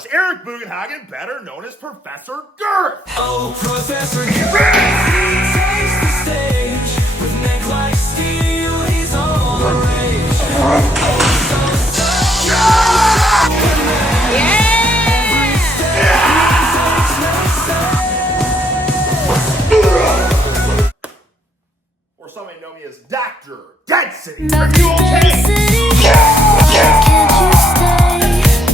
is Eric Bugenhagen, better known as Professor Girth. Oh, Professor Girth, he takes the stage with neck like steel. He's all the rage. Or some may know me as Dr. Density. Dr. Are you okay? Density, can't you stay? Your life is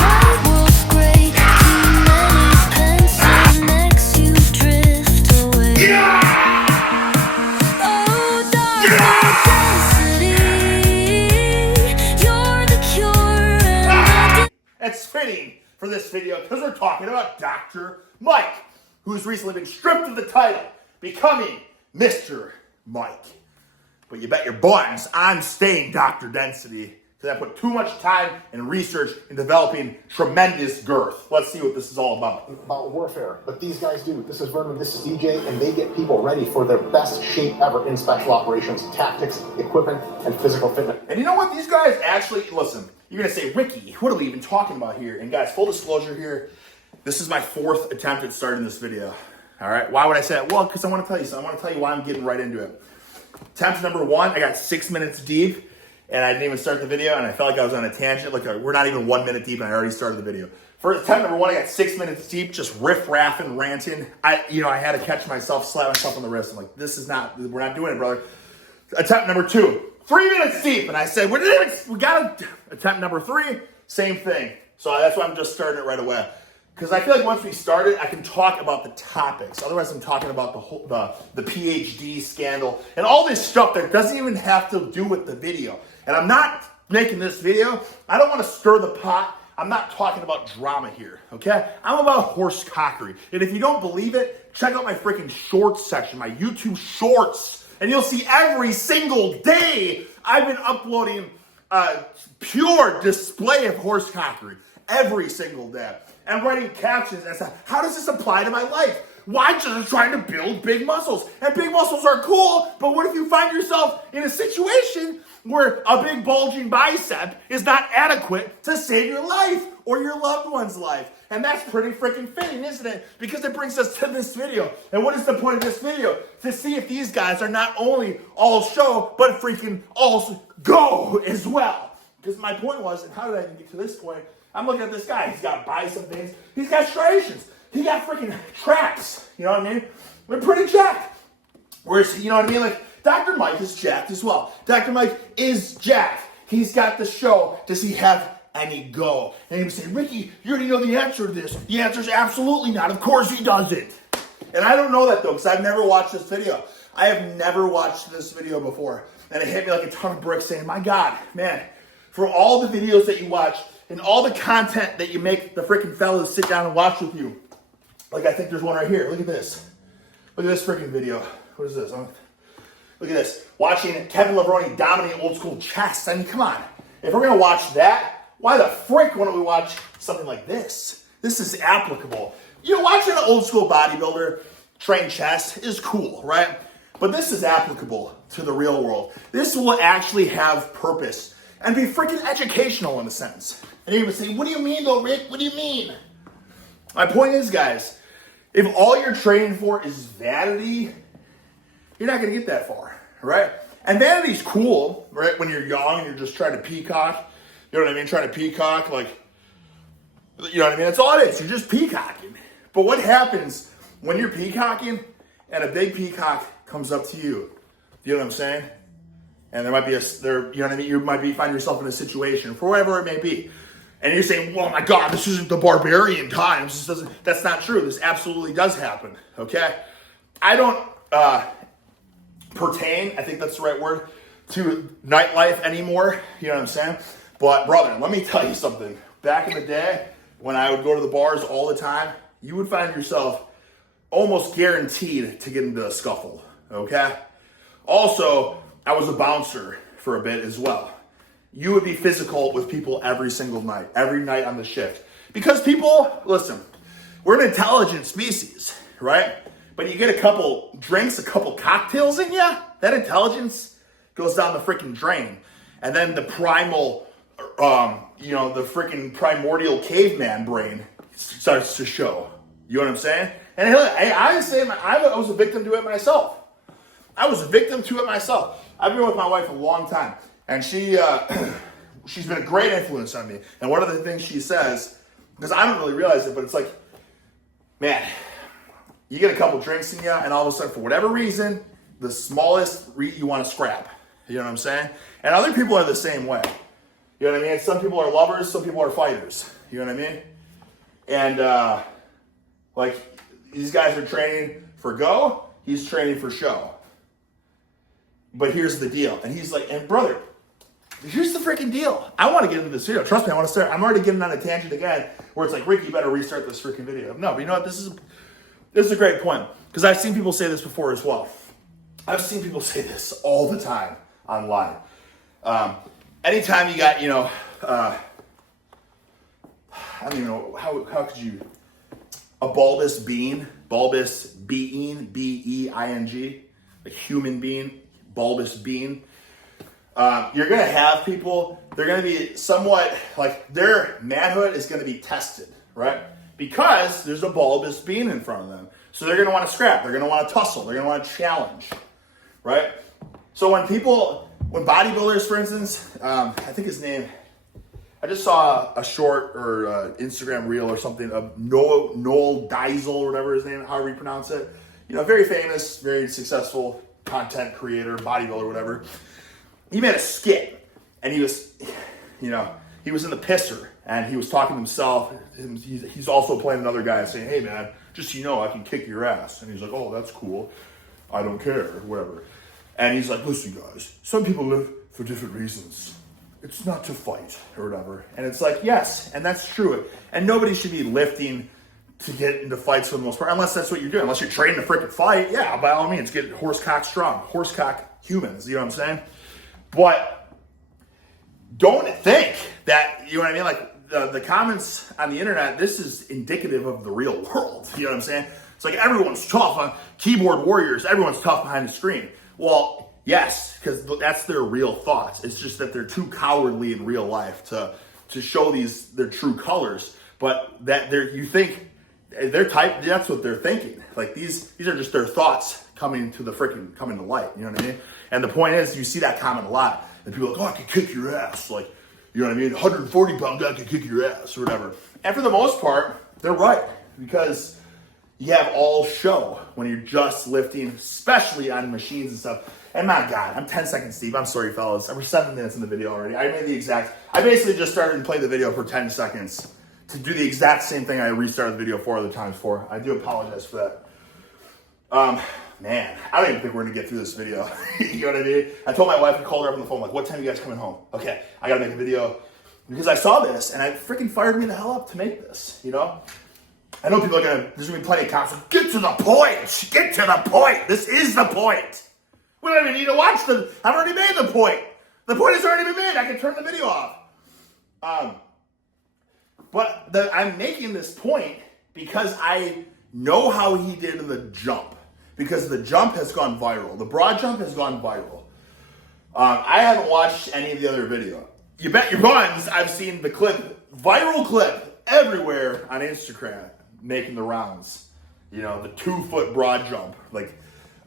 my world's great. Too many pencil necks, you drift away. Oh, Dr. Density, you're the cure and It's fitting for this video because we're talking about Dr. Mike, who's recently been stripped of the title, becoming Mr. Mike. But you bet your buttons I'm staying Dr. Density because I put too much time and research in developing tremendous girth. Let's see what this is all about. About warfare, but these guys do. This is Vernon, this is DJ, and they get people ready for their best shape ever in special operations, tactics, equipment, and physical fitness. And you know what? These guys actually, listen, you're going to say, Ricky, what are we even talking about here? And guys, full disclosure here, this is my 4th attempt at starting this video. All right, why would I say that? Well, because I want to tell you something. I want to tell you why I'm getting right into it. Attempt number 1, I got 6 minutes deep, and I didn't even start the video, and I felt like I was on a tangent. Like, we're not even 1 minute deep, and I already started the video. For attempt number 1, I got 6 minutes deep, just riff-raffing, ranting. I had to catch myself, slap myself on the wrist. I'm like, we're not doing it, brother. Attempt number 2, 3 minutes deep, and I said, we got to, attempt number 3, same thing. So that's why I'm just starting it right away. Because I feel like once we start it, I can talk about the topics. Otherwise, I'm talking about the PhD scandal and all this stuff that doesn't even have to do with the video. And I'm not making this video. I don't want to stir the pot. I'm not talking about drama here, okay? I'm about horse cockery. And if you don't believe it, check out my freaking shorts section, my YouTube shorts. And you'll see every single day I've been uploading a pure display of horse cockery. Every single day. And writing captions as to how does this apply to my life? Why just trying to build big muscles? And big muscles are cool, but what if you find yourself in a situation where a big bulging bicep is not adequate to save your life or your loved one's life? And that's pretty freaking fitting, isn't it? Because it brings us to this video. And what is the point of this video? To see if these guys are not only all show, but freaking all go as well. Because my point was, and how did I even get to this point? I'm looking at this guy. He's got bicep veins. He's got striations. He got freaking traps. You know what I mean? We're pretty jacked. Whereas, you know what I mean? Like, Dr. Mike is jacked as well. Dr. Mike is jacked. He's got the show. Does he have any go? And he would say, Ricky, you already know the answer to this. The answer is absolutely not. Of course he doesn't. And I don't know that, though, because I've never watched this video. I have never watched this video before. And it hit me like a ton of bricks saying, my God, man, for all the videos that you watch, and all the content that you make the freaking fellas sit down and watch with you. Like, I think there's one right here. Look at this. Look at this freaking video. What is this? Look at this. Watching Kevin Levrone dominate old school chess. I mean, come on. If we're going to watch that, why the frick wouldn't we watch something like this? This is applicable. You know, watching an old school bodybuilder train chess is cool, right? But this is applicable to the real world. This will actually have purpose and be freaking educational in a sense. And you would say, what do you mean though, Rick? What do you mean? My point is, guys, if all you're training for is vanity, you're not going to get that far, right? And vanity's cool, right? When you're young and you're just trying to peacock. You know what I mean? Trying to peacock, like, you know what I mean? That's all it is. You're just peacocking. But what happens when you're peacocking and a big peacock comes up to you? You know what I'm saying? And there might be you know what I mean? You might find yourself in a situation, for whatever it may be. And you're saying, well, my God, this isn't the barbarian times. That's not true. This absolutely does happen, okay? I don't pertain, I think that's the right word, to nightlife anymore. You know what I'm saying? But, brother, let me tell you something. Back in the day, when I would go to the bars all the time, you would find yourself almost guaranteed to get into a scuffle, okay? Also, I was a bouncer for a bit as well. You would be physical with people every single night, every night on the shift. Because people, listen, we're an intelligent species, right? But you get a couple drinks, a couple cocktails in you, that intelligence goes down the freaking drain. And then the primal the freaking primordial caveman brain starts to show. You know what I'm saying? And I was a victim to it myself. I've been with my wife a long time, and she's been a great influence on me. And one of the things she says, because I don't really realize it, but it's like, man, you get a couple drinks in you, and all of a sudden, for whatever reason, the smallest you want to scrap. You know what I'm saying? And other people are the same way. You know what I mean? Some people are lovers, some people are fighters. You know what I mean? And like these guys are training for go, he's training for show. But here's the deal. And he's like, and brother, here's the freaking deal. I want to get into this video. Trust me, I want to start. I'm already getting on a tangent again where it's like, Rick, you better restart this freaking video. No, but you know what? This is a great point. Because I've seen people say this before as well. I've seen people say this all the time online. Anytime you got, I don't even know, how could you, a bulbous being, B-E-I-N-G, a human being, bulbous being, you're going to have people, they're going to be somewhat, like, their manhood is going to be tested, right? Because there's a bulbous being in front of them. So they're going to want to scrap, they're going to want to tussle, they're going to want to challenge, right? So when bodybuilders, for instance, I think his name, I just saw a short or Instagram reel or something of Noel Diesel or whatever his name, however you pronounce it. Very famous, very successful content creator, bodybuilder, whatever. He made a skit, and he was in the pisser, and he was talking to himself. He's also playing another guy saying, hey man, just so you know, I can kick your ass. And he's like, oh, that's cool. I don't care, whatever. And he's like, listen guys, some people live for different reasons. It's not to fight or whatever. And it's like, yes, and that's true. And nobody should be lifting to get into fights for the most part, unless that's what you're doing. Unless you're training to freaking fight, yeah, by all means, get horsecock strong, horsecock humans, you know what I'm saying? But don't think that, you know what I mean? Like the comments on the internet, this is indicative of the real world, you know what I'm saying? It's like everyone's tough on keyboard warriors, everyone's tough behind the screen. Well, yes, because that's their real thoughts. It's just that they're too cowardly in real life to show their true colors. But that's what they're thinking. Like these are just their thoughts coming to light. You know what I mean? And the point is, you see that comment a lot. And people are like, oh, I can kick your ass. Like, you know what I mean? 140-pound guy can kick your ass or whatever. And for the most part, they're right. Because you have all show when you're just lifting, especially on machines and stuff. And my God, I'm 10 seconds deep. I'm sorry, fellas. We're 7 minutes in the video already. I basically just started and played the video for 10 seconds to do the exact same thing I restarted the video 4 other times for. I do apologize for that. Man, I don't even think we're going to get through this video. You know what I mean? I told my wife, I called her up on the phone, like, what time are you guys coming home? Okay, I got to make a video. Because I saw this, and it freaking fired me the hell up to make this, I know people are there's going to be plenty of comments, like, get to the point! Get to the point! This is the point! We don't even need to watch I've already made the point! The point has already been made! I can turn the video off. But I'm making this point because I know how he did in the jump. Because the jump has gone viral. The broad jump has gone viral. I haven't watched any of the other video. You bet your buns I've seen the viral clip everywhere on Instagram making the rounds. The 2-foot broad jump. Like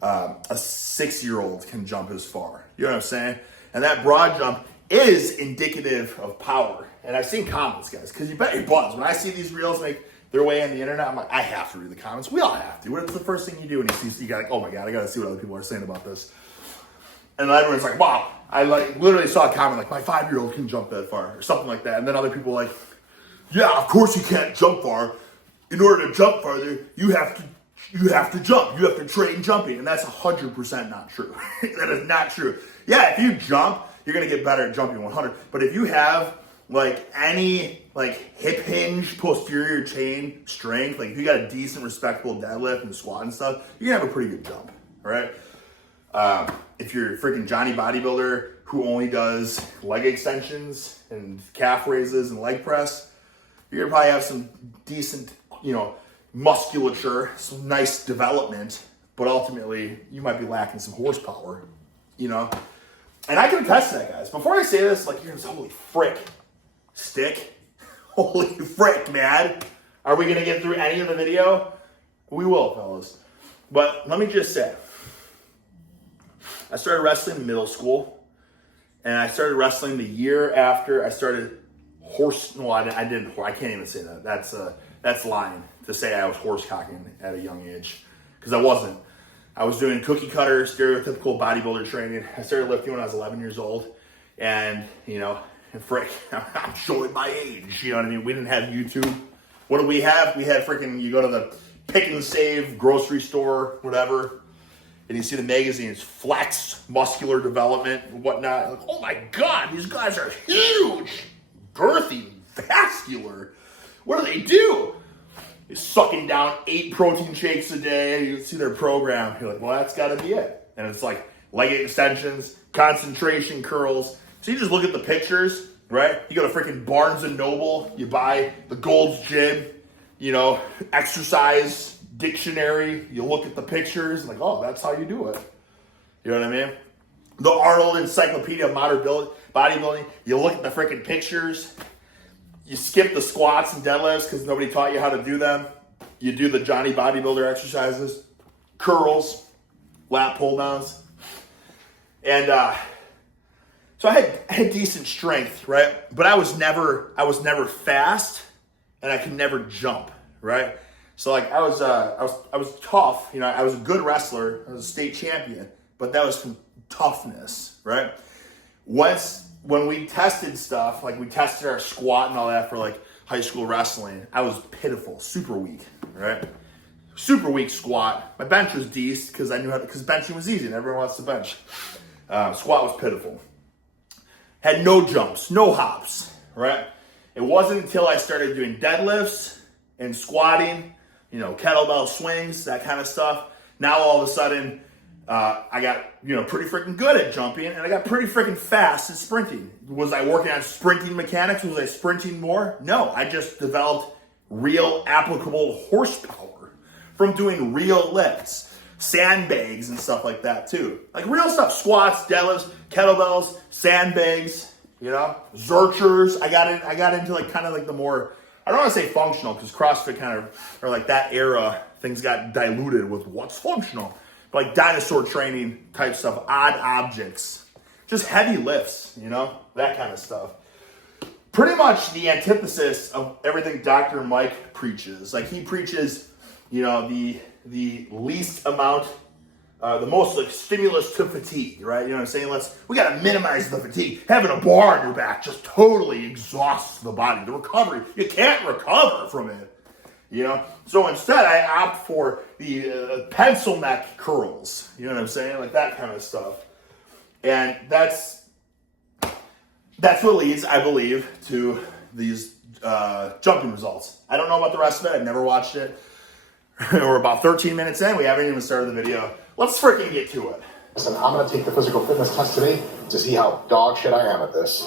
a 6-year-old can jump as far. You know what I'm saying? And that broad jump is indicative of power. And I've seen comments, guys, because you bet your buns. When I see these reels make their way on the internet, I'm like, I have to read the comments. We all have to. What's the first thing you do when you got like, oh my God, I got to see what other people are saying about this. And everyone's like, wow. I literally saw a comment like, my 5-year-old can jump that far or something like that. And then other people are like, yeah, of course you can't jump far. In order to jump farther, you have to jump. You have to train jumping. And that's 100% not true. That is not true. Yeah, if you jump, you're going to get better at jumping 100. But if you have any hip hinge, posterior chain strength, like if you got a decent, respectable deadlift and squat and stuff, you're going to have a pretty good jump, all right? If you're a freaking Johnny bodybuilder who only does leg extensions and calf raises and leg press, you're going to probably have some decent, musculature, some nice development, but ultimately you might be lacking some horsepower, And I can attest to that, guys. Before I say this, you're just, holy frick. stick. Holy frick, man. Are we going to get through any of the video? We will, fellas. But let me just say, I started wrestling in middle school, and I started wrestling the year after I started I didn't. I can't even say that. That's lying to say I was horse cocking at a young age, because I wasn't. I was doing cookie cutter, stereotypical bodybuilder training. I started lifting when I was 11 years old, and frick, I'm showing my age. You know what I mean? We didn't have YouTube. What do we have? We had freaking, you go to the Pick and Save grocery store, whatever, and you see the magazines, Flex, Muscular Development, and whatnot. Like, oh my God, these guys are huge, girthy, vascular. What do they do? They're sucking down 8 protein shakes a day. You see their program. You're like, well, that's got to be it. And it's like leg extensions, concentration curls. So you just look at the pictures, right? You go to freaking Barnes and Noble. You buy the Gold's Gym, exercise dictionary. You look at the pictures, like, oh, that's how you do it. You know what I mean? The Arnold Encyclopedia of Modern Bodybuilding. You look at the freaking pictures. You skip the squats and deadlifts because nobody taught you how to do them. You do the Johnny Bodybuilder exercises, curls, lat pull downs. And so I had decent strength, right? But I was never fast, and I could never jump, right? So like I was tough, I was a good wrestler, I was a state champion, but that was from toughness, right? When we tested stuff, like we tested our squat and all that for like high school wrestling, I was pitiful, super weak, right? Super weak squat. My bench was decent because I knew how to, because benching was easy and everyone wants to bench. Squat was pitiful. Had no jumps, no hops, right? It wasn't until I started doing deadlifts and squatting, kettlebell swings, that kind of stuff. Now all of a sudden, I got, pretty freaking good at jumping, and I got pretty freaking fast at sprinting. Was I working on sprinting mechanics? Was I sprinting more? No, I just developed real applicable horsepower from doing real lifts, sandbags and stuff like that too. Like real stuff, squats, deadlifts, kettlebells, sandbags, Zerchers. I got into like kind of like the more, I don't want to say functional because CrossFit kind of, or like that era, things got diluted with what's functional. Like dinosaur training type stuff, odd objects, just heavy lifts, that kind of stuff. Pretty much the antithesis of everything Dr. Mike preaches. Like he preaches, the least amount, the most like stimulus to fatigue, right? You know what I'm saying? We got to minimize the fatigue. Having a bar on your back just totally exhausts the body. The recovery, you can't recover from it. So instead I opt for the pencil neck curls, you know what I'm saying? Like that kind of stuff. And that's what leads, I believe, to these jumping results. I don't know about the rest of it. I've never watched it. We're about 13 minutes in. We haven't even started the video. Let's freaking get to it. Listen, I'm going to take the physical fitness test today to see how dog shit I am at this.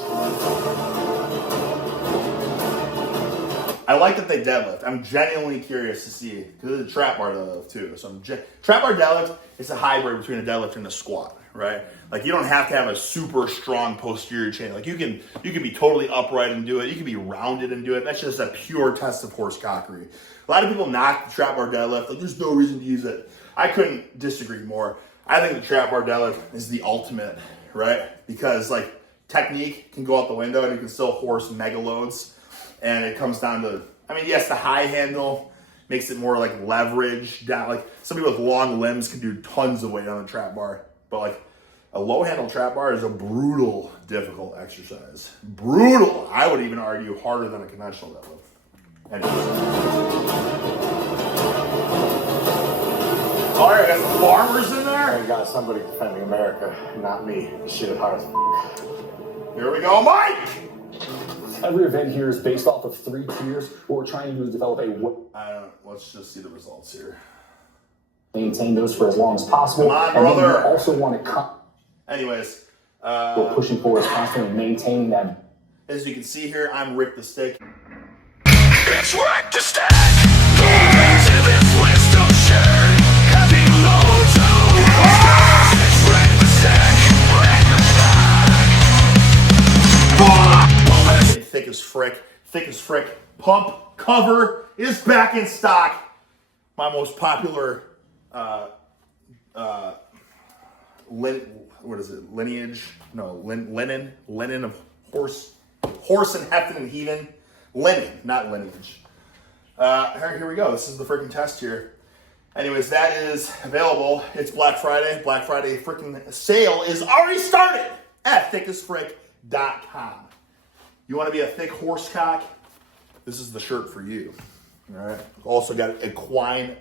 I like that they deadlift. I'm genuinely curious to see, because it's a trap bar deadlift too. So trap bar deadlift is a hybrid between a deadlift and a squat, right? Like you don't have to have a super strong posterior chain. Like you can be totally upright and do it. You can be rounded and do it. That's just a pure test of horse cockery. A lot of people knock the trap bar deadlift. Like there's no reason to use it. I couldn't disagree more. I think the trap bar deadlift is the ultimate, right? Because like technique can go out the window and you can still horse mega loads. And it comes down to, yes, the high handle makes it more like leverage down. Like somebody with long limbs can do tons of weight on a trap bar. But like a low handle trap bar is a brutal, difficult exercise. Brutal. I would even argue harder than a conventional deadlift. Anyways. All right, I got some farmers in there. I got somebody defending America, not me. Shit hard. Here we go, Mike. Every event here is based off of 3 tiers. What we're trying to do is develop Let's just see the results here. Maintain those for as long as possible. Come on, and then brother. we also want to Anyways. we're pushing forward constantly, maintaining that. As you can see here, I'm Rick the Stick. It's Rick the Stick. To this list of shit. Heavy loads of it's Rick the Stick. Rick the Stick. thick as frick. Thick as frick pump cover is back in stock. My most popular lineage? No, linen of horse and hefton and heathen. Linen, not lineage. Here we go. This is the freaking test here. Anyways, that is available. It's Black Friday. Black Friday freaking sale is already started at thickasfrick.com. You want to be a thick horse cock? This is the shirt for you. All right. Also got an equine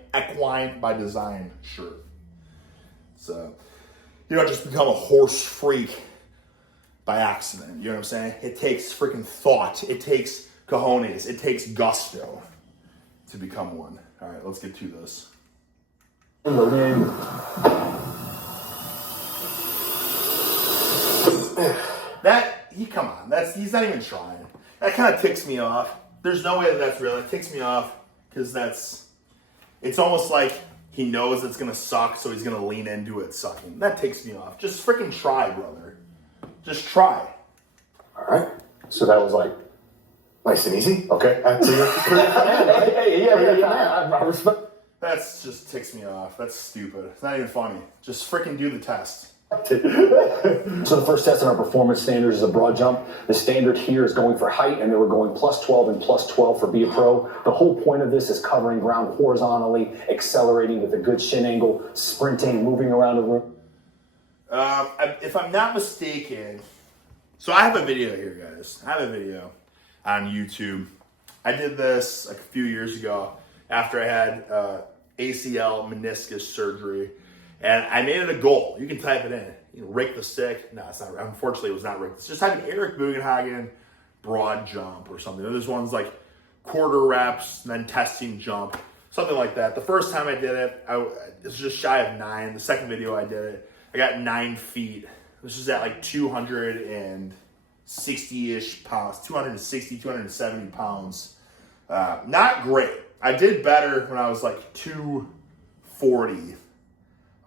by design shirt. So you don't just become a horse freak by accident. You know what I'm saying? It takes freaking thought. It takes cojones. It takes gusto to become one. All right, let's get to this. Come on. He's not even trying. That kind of ticks me off. There's no way that's real. It ticks me off because it's almost like he knows it's going to suck, so he's going to lean into it sucking. That ticks me off. Just freaking try, brother. Just try. All right. So that was like nice and easy. Okay. I respect. That's just ticks me off. That's stupid. It's not even funny. Just freaking do the test. So the first test in our performance standards is a broad jump. The standard here is going for height, and they were going plus 12 and plus 12 for Be a Pro. The whole point of this is covering ground horizontally, accelerating with a good shin angle, sprinting, moving around the room. If I'm not mistaken, so I have a video here, guys. I have a video on YouTube. I did this like a few years ago after I had ACL meniscus surgery. And I made it a goal. You can type it in. You know, rake the stick. No, it's not. Unfortunately, it was not rake. It's just type in Eric Bugenhagen broad jump or something. There's ones like quarter reps and then testing jump, something like that. The first time I did it, it was just shy of 9. The second video I did it, I got 9 feet. This is at like 260-ish pounds, 260, 270 pounds. Not great. I did better when I was like 240.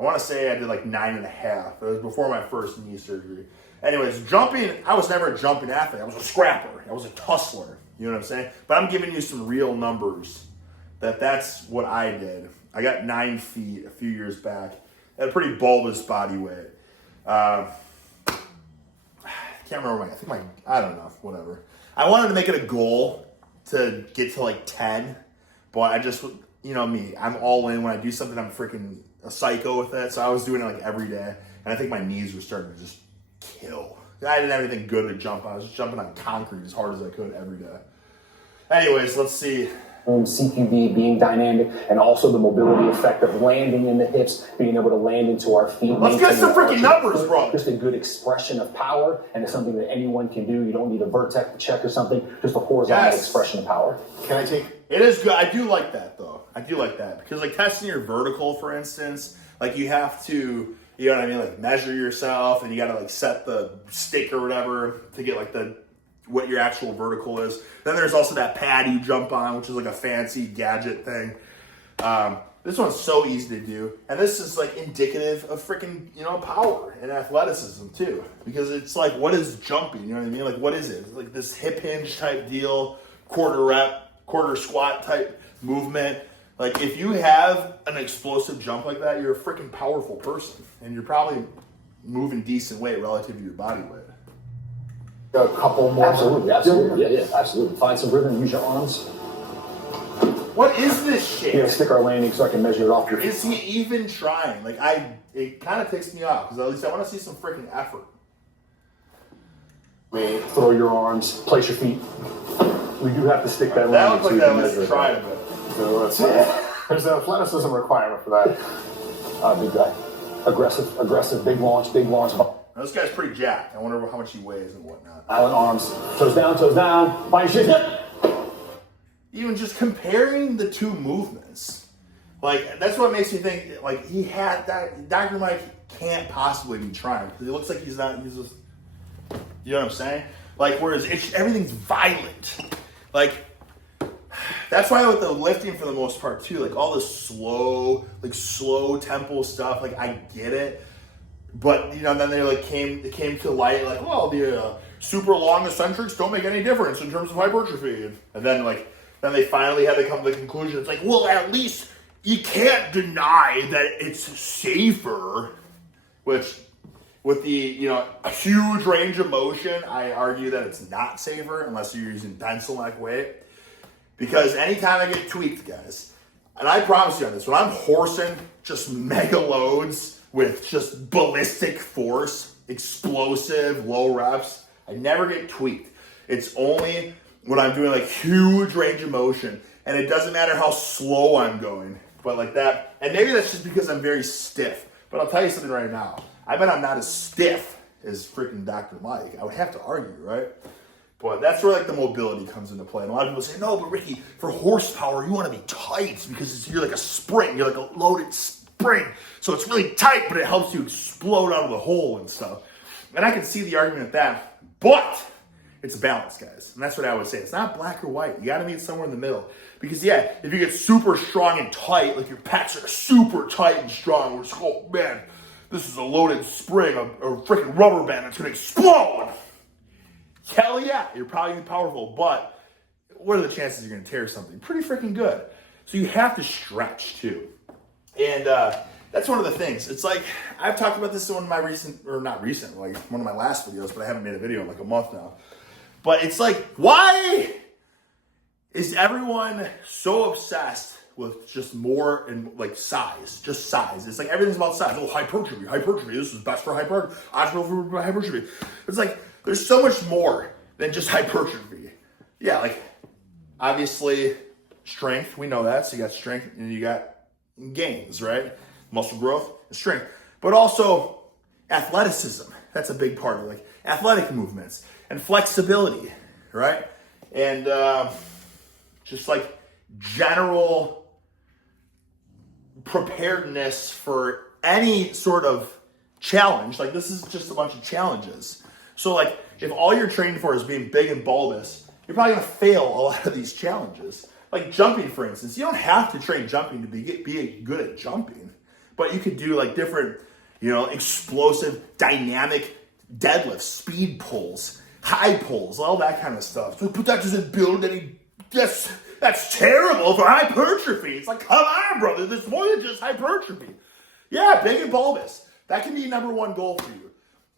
I want to say I did like 9.5. It was before my first knee surgery. Anyways, jumping, I was never a jumping athlete. I was a scrapper. I was a tussler. You know what I'm saying? But I'm giving you some real numbers that's what I did. I got 9 feet a few years back. Had a pretty bulbous body weight. I can't remember I don't know, whatever. I wanted to make it a goal to get to like 10, but I just, you know me, I'm all in. When I do something, I'm freaking a psycho with it. So I was doing it like every day, and I think my knees were starting to just kill. I didn't have anything good to jump on. I was just jumping on concrete as hard as I could every day. Anyways, let's see. CQB being dynamic, and also the mobility effect of landing in the hips, being able to land into our feet. Let's get some freaking numbers, bro. Just a good expression of power, and it's something that anyone can do. You don't need a vertex check or something, just a horizontal expression of power. Can I take? It is good. I do like that, though. I do like that. Because, like, testing your vertical, for instance, like, you have to, you know what I mean, like, measure yourself, and you got to, like, set the stick or whatever to get, like, what your actual vertical is. Then there's also that pad you jump on, which is like a fancy gadget thing. This one's so easy to do. And this is like indicative of freaking, power and athleticism too. Because it's like, what is jumping? You know what I mean? Like, what is it? It's like this hip hinge type deal, quarter rep, quarter squat type movement. Like, if you have an explosive jump like that, you're a freaking powerful person. And you're probably moving decent weight relative to your body weight. A couple more. Absolutely. Yeah, absolutely. Find some rhythm, use your arms. What is this shit? You gotta stick our landing so I can measure it off your feet. Is he even trying? Like, it kind of ticks me off, because at least I want to see some freaking effort. Throw your arms, place your feet. We do have to stick that That landing looks like so you that can was measure it. tried a bit. So there's an athleticism requirement for that. Big guy. Aggressive, big launch. Now, this guy's pretty jacked. I wonder how much he weighs and whatnot. Island arms. Toes down. Find your shit. Even just comparing the two movements, like, that's what makes me think, like, he had that. Dr. Mike can't possibly be trying, because it looks like he's just, you know what I'm saying? Like, whereas everything's violent. Like, that's why with the lifting for the most part too, like all the slow tempo stuff, like I get it. But then they came to light, like, well, the super long eccentrics don't make any difference in terms of hypertrophy. And then then they finally had to come to the conclusion. It's like, well, at least you can't deny that it's safer, which with the, a huge range of motion, I argue that it's not safer unless you're using pencil neck weight. Because anytime I get tweaked, guys, and I promise you on this, when I'm horsing just mega loads with just ballistic force, explosive, low reps, I never get tweaked. It's only when I'm doing like huge range of motion, and it doesn't matter how slow I'm going, but like that. And maybe that's just because I'm very stiff. But I'll tell you something right now. I bet I'm not as stiff as freaking Dr. Mike. I would have to argue, right? But that's where like the mobility comes into play. And a lot of people say, no, but Ricky, for horsepower, you want to be tight because you're like a spring. You're like a loaded spring. So it's really tight, but it helps you explode out of the hole and stuff. And I can see the argument of that. But it's a balance, guys. And that's what I would say. It's not black or white. You got to meet somewhere in the middle. Because, yeah, if you get super strong and tight, like your pecs are super tight and strong, we're just, oh, man, this is a loaded spring, a freaking rubber band that's going to explode. Hell yeah, you're probably powerful, but what are the chances you're going to tear something? Pretty freaking good. So you have to stretch too. And that's one of the things. It's like, I've talked about this in one of my one of my last videos, but I haven't made a video in like a month now. But it's like, why is everyone so obsessed with just more and like size, just size? It's like everything's about size. Oh, hypertrophy. This is best for hypertrophy. It's like, there's so much more than just hypertrophy. Yeah, like, obviously, strength, we know that. So you got strength and you got gains, right? Muscle growth and strength. But also, athleticism. That's a big part of like athletic movements. And flexibility, right? And just like general preparedness for any sort of challenge. Like, this is just a bunch of challenges. So, like, if all you're training for is being big and bulbous, you're probably going to fail a lot of these challenges. Like jumping, for instance. You don't have to train jumping to be good at jumping. But you could do, like, different, explosive, dynamic deadlifts, speed pulls, high pulls, all that kind of stuff. But that doesn't build any... That's terrible for hypertrophy. It's like, come on, brother. There's more than just hypertrophy. Yeah, big and bulbous. That can be number one goal for you.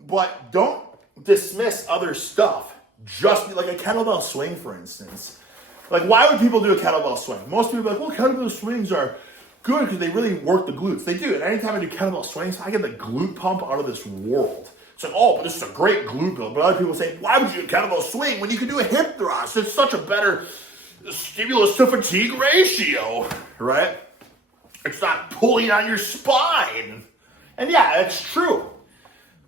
But don't dismiss other stuff. Just like a kettlebell swing, for instance. Like, why would people do a kettlebell swing? Most people are like, well, kettlebell swings are good because they really work the glutes. They do. And anytime I do kettlebell swings, I get the glute pump out of this world. It's like, oh, but this is a great glute build. But other people say, why would you do a kettlebell swing when you can do a hip thrust? It's such a better stimulus to fatigue ratio, right? It's not pulling on your spine. And yeah, that's true.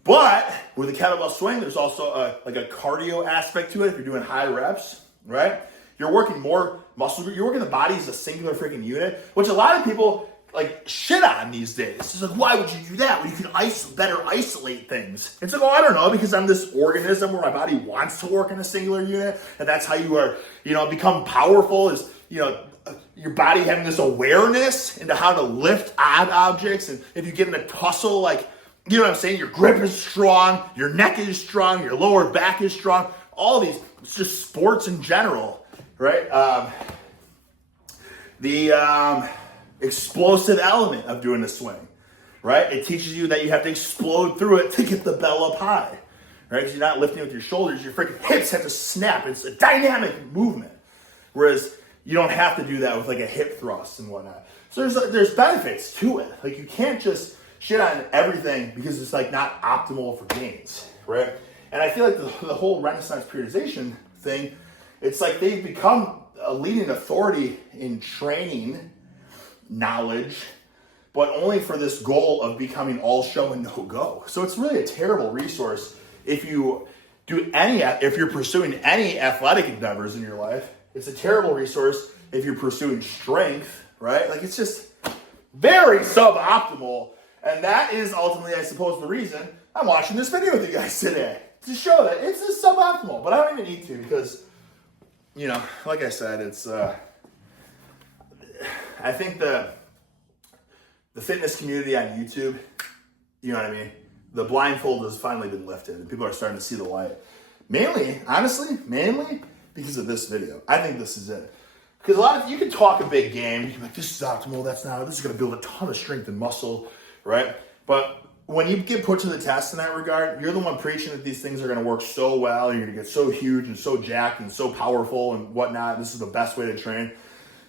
But with a kettlebell swing, there's also a cardio aspect to it. If you're doing high reps, right? You're working more muscle. You're working the body as a singular freaking unit, which a lot of people like shit on these days. It's like, why would you do that when you can better isolate things? It's like, oh, I don't know, because I'm this organism where my body wants to work in a singular unit, and that's how you are, become powerful. Is your body having this awareness into how to lift odd objects, and if you get in a tussle, like. You know what I'm saying? Your grip is strong, your neck is strong, your lower back is strong. All these, it's just sports in general, right? The explosive element of doing a swing, right? It teaches you that you have to explode through it to get the bell up high, right? Because you're not lifting with your shoulders, your freaking hips have to snap. It's a dynamic movement. Whereas you don't have to do that with like a hip thrust and whatnot. So there's benefits to it. Like, you can't just shit on everything because it's like not optimal for gains, right? And I feel like the whole Renaissance periodization thing, it's like they've become a leading authority in training knowledge, but only for this goal of becoming all show and no go. So it's really a terrible resource if you're pursuing any athletic endeavors in your life. It's a terrible resource if you're pursuing strength, right? Like, it's just very suboptimal. And that is ultimately, I suppose, the reason I'm watching this video with you guys today. To show that it's just suboptimal. But I don't even need to because, like I said, it's, I think the fitness community on YouTube, you know what I mean? The blindfold has finally been lifted and people are starting to see the light. Mainly, honestly, mainly because of this video. I think this is it. Because a lot of you can talk a big game, you can be like, this is optimal, that's not, this is gonna build a ton of strength and muscle, right? But when you get put to the test in that regard, you're the one preaching that these things are gonna work so well, you're gonna get so huge and so jacked and so powerful and whatnot, this is the best way to train.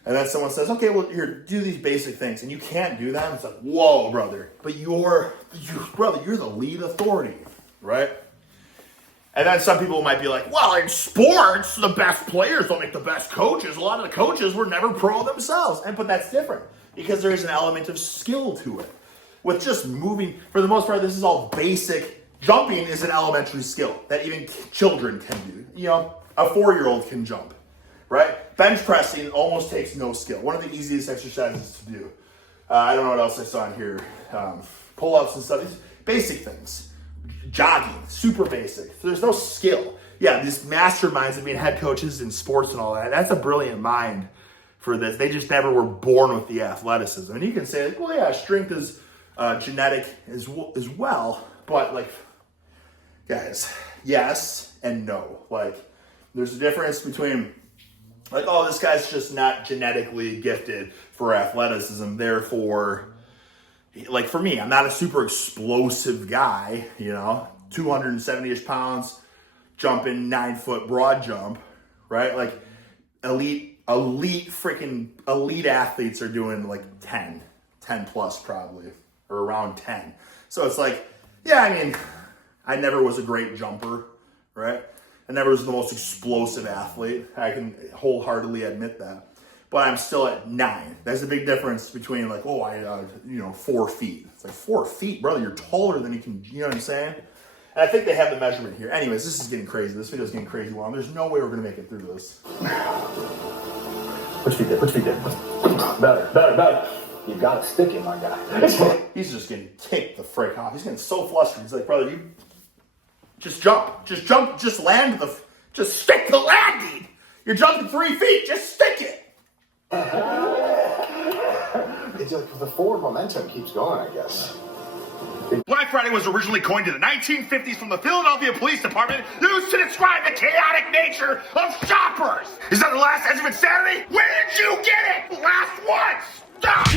And then someone says, okay, well, here, do these basic things, and you can't do them. It's like, whoa, brother. But you're the lead authority, right? And then some people might be like, well, in sports, the best players don't make the best coaches. A lot of the coaches were never pro themselves. But that's different because there is an element of skill to it. With just moving, for the most part, this is all basic. Jumping is an elementary skill that even children can do. You know, a 4-year-old can jump, right? Bench pressing almost takes no skill. One of the easiest exercises to do. I don't know what else I saw in here. Pull-ups and stuff. These basic things. Jogging, super basic. So there's no skill. Yeah, these masterminds of being head coaches in sports and all that, that's a brilliant mind for this. They just never were born with the athleticism. And you can say, like, well, yeah, strength is genetic as well. But, like, guys, yes and no. Like, there's a difference between, like, oh, this guy's just not genetically gifted for athleticism, therefore, like for me, I'm not a super explosive guy, you know, 270-ish pounds, jumping 9-foot broad jump, right? Like elite athletes are doing like 10 plus probably, or around 10. So it's like, yeah, I mean, I never was a great jumper, right? I never was the most explosive athlete. I can wholeheartedly admit that. But I'm still at 9. There's a big difference between like, oh, 4 feet. It's like 4 feet, brother. You're taller than you can, you know what I'm saying? And I think they have the measurement here. Anyways, this is getting crazy. This video's getting crazy long. There's no way we're going to make it through this. Put your feet there. Better. You got to stick it, my guy. He's just getting kicked the frick off. He's getting so flustered. He's like, brother, you just jump. Just land just stick the landing. You're jumping 3 feet. Just stick it. It's like the forward momentum keeps going, I guess. Black Friday was originally coined in the 1950s from the Philadelphia Police Department, used to describe the chaotic nature of shoppers. Is that the last edge of insanity? Where did you get it? Last one! Stop!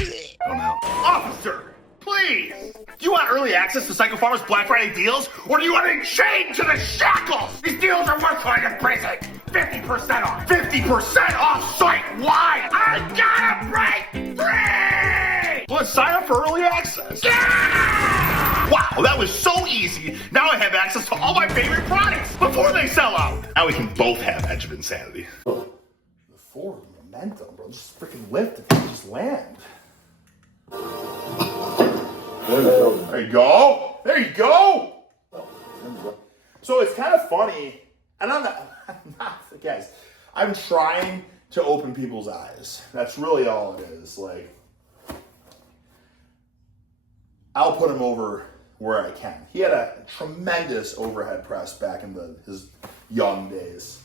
Oh no. Officer, please! Do you want early access to Psycho Farmer's Black Friday deals? Or do you want to be chained to the shackles? These deals are worth going to prison! 50% off! 50% off site-wide! I gotta break free! Let's sign up for early access! Yeah! Wow, that was so easy! Now I have access to all my favorite products before they sell out! Now we can both have Edge of Insanity. The forward momentum, bro. Just freaking lift it. Just land. There you go. There you go. So it's kind of funny, and I'm not, guys, I'm trying to open people's eyes. That's really all it is. Like, I'll put him over where I can. He had a tremendous overhead press back in his young days.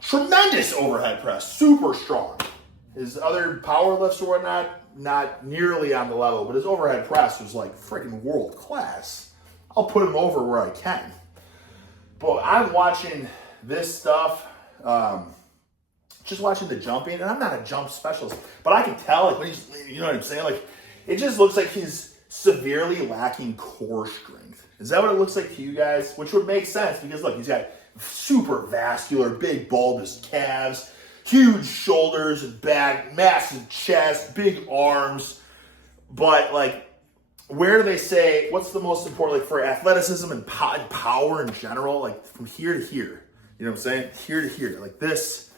Tremendous overhead press, super strong. His other power lifts or whatnot, not nearly on the level, but his overhead press was like freaking world class. I'll put him over where I can. But I'm watching this stuff, just watching the jumping, and I'm not a jump specialist, but I can tell, like, when he's, you know what I'm saying? Like, it just looks like he's severely lacking core strength. Is that what it looks like to you guys? Which would make sense, because look, he's got super vascular, big bulbous calves, huge shoulders and back, massive chest, big arms. But like, where do they say, what's the most important, like for athleticism and power in general, like from here to here, you know what I'm saying? Here to here, like this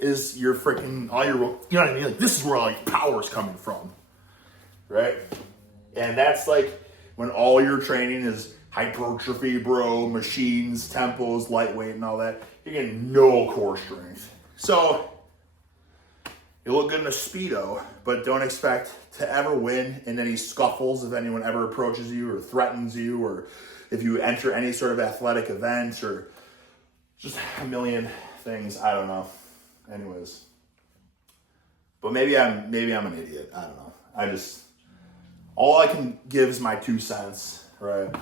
is your freaking, all your, you know what I mean? Like this is where all your power is coming from, right? And that's like when all your training is hypertrophy, bro, machines, tempos, lightweight, and all that. You're getting no core strength. So you look good in a Speedo, but don't expect to ever win in any scuffles if anyone ever approaches you or threatens you, or if you enter any sort of athletic event, or just a million things. I don't know. Anyways. But maybe I'm an idiot. I don't know. All I can give is my 2 cents, right?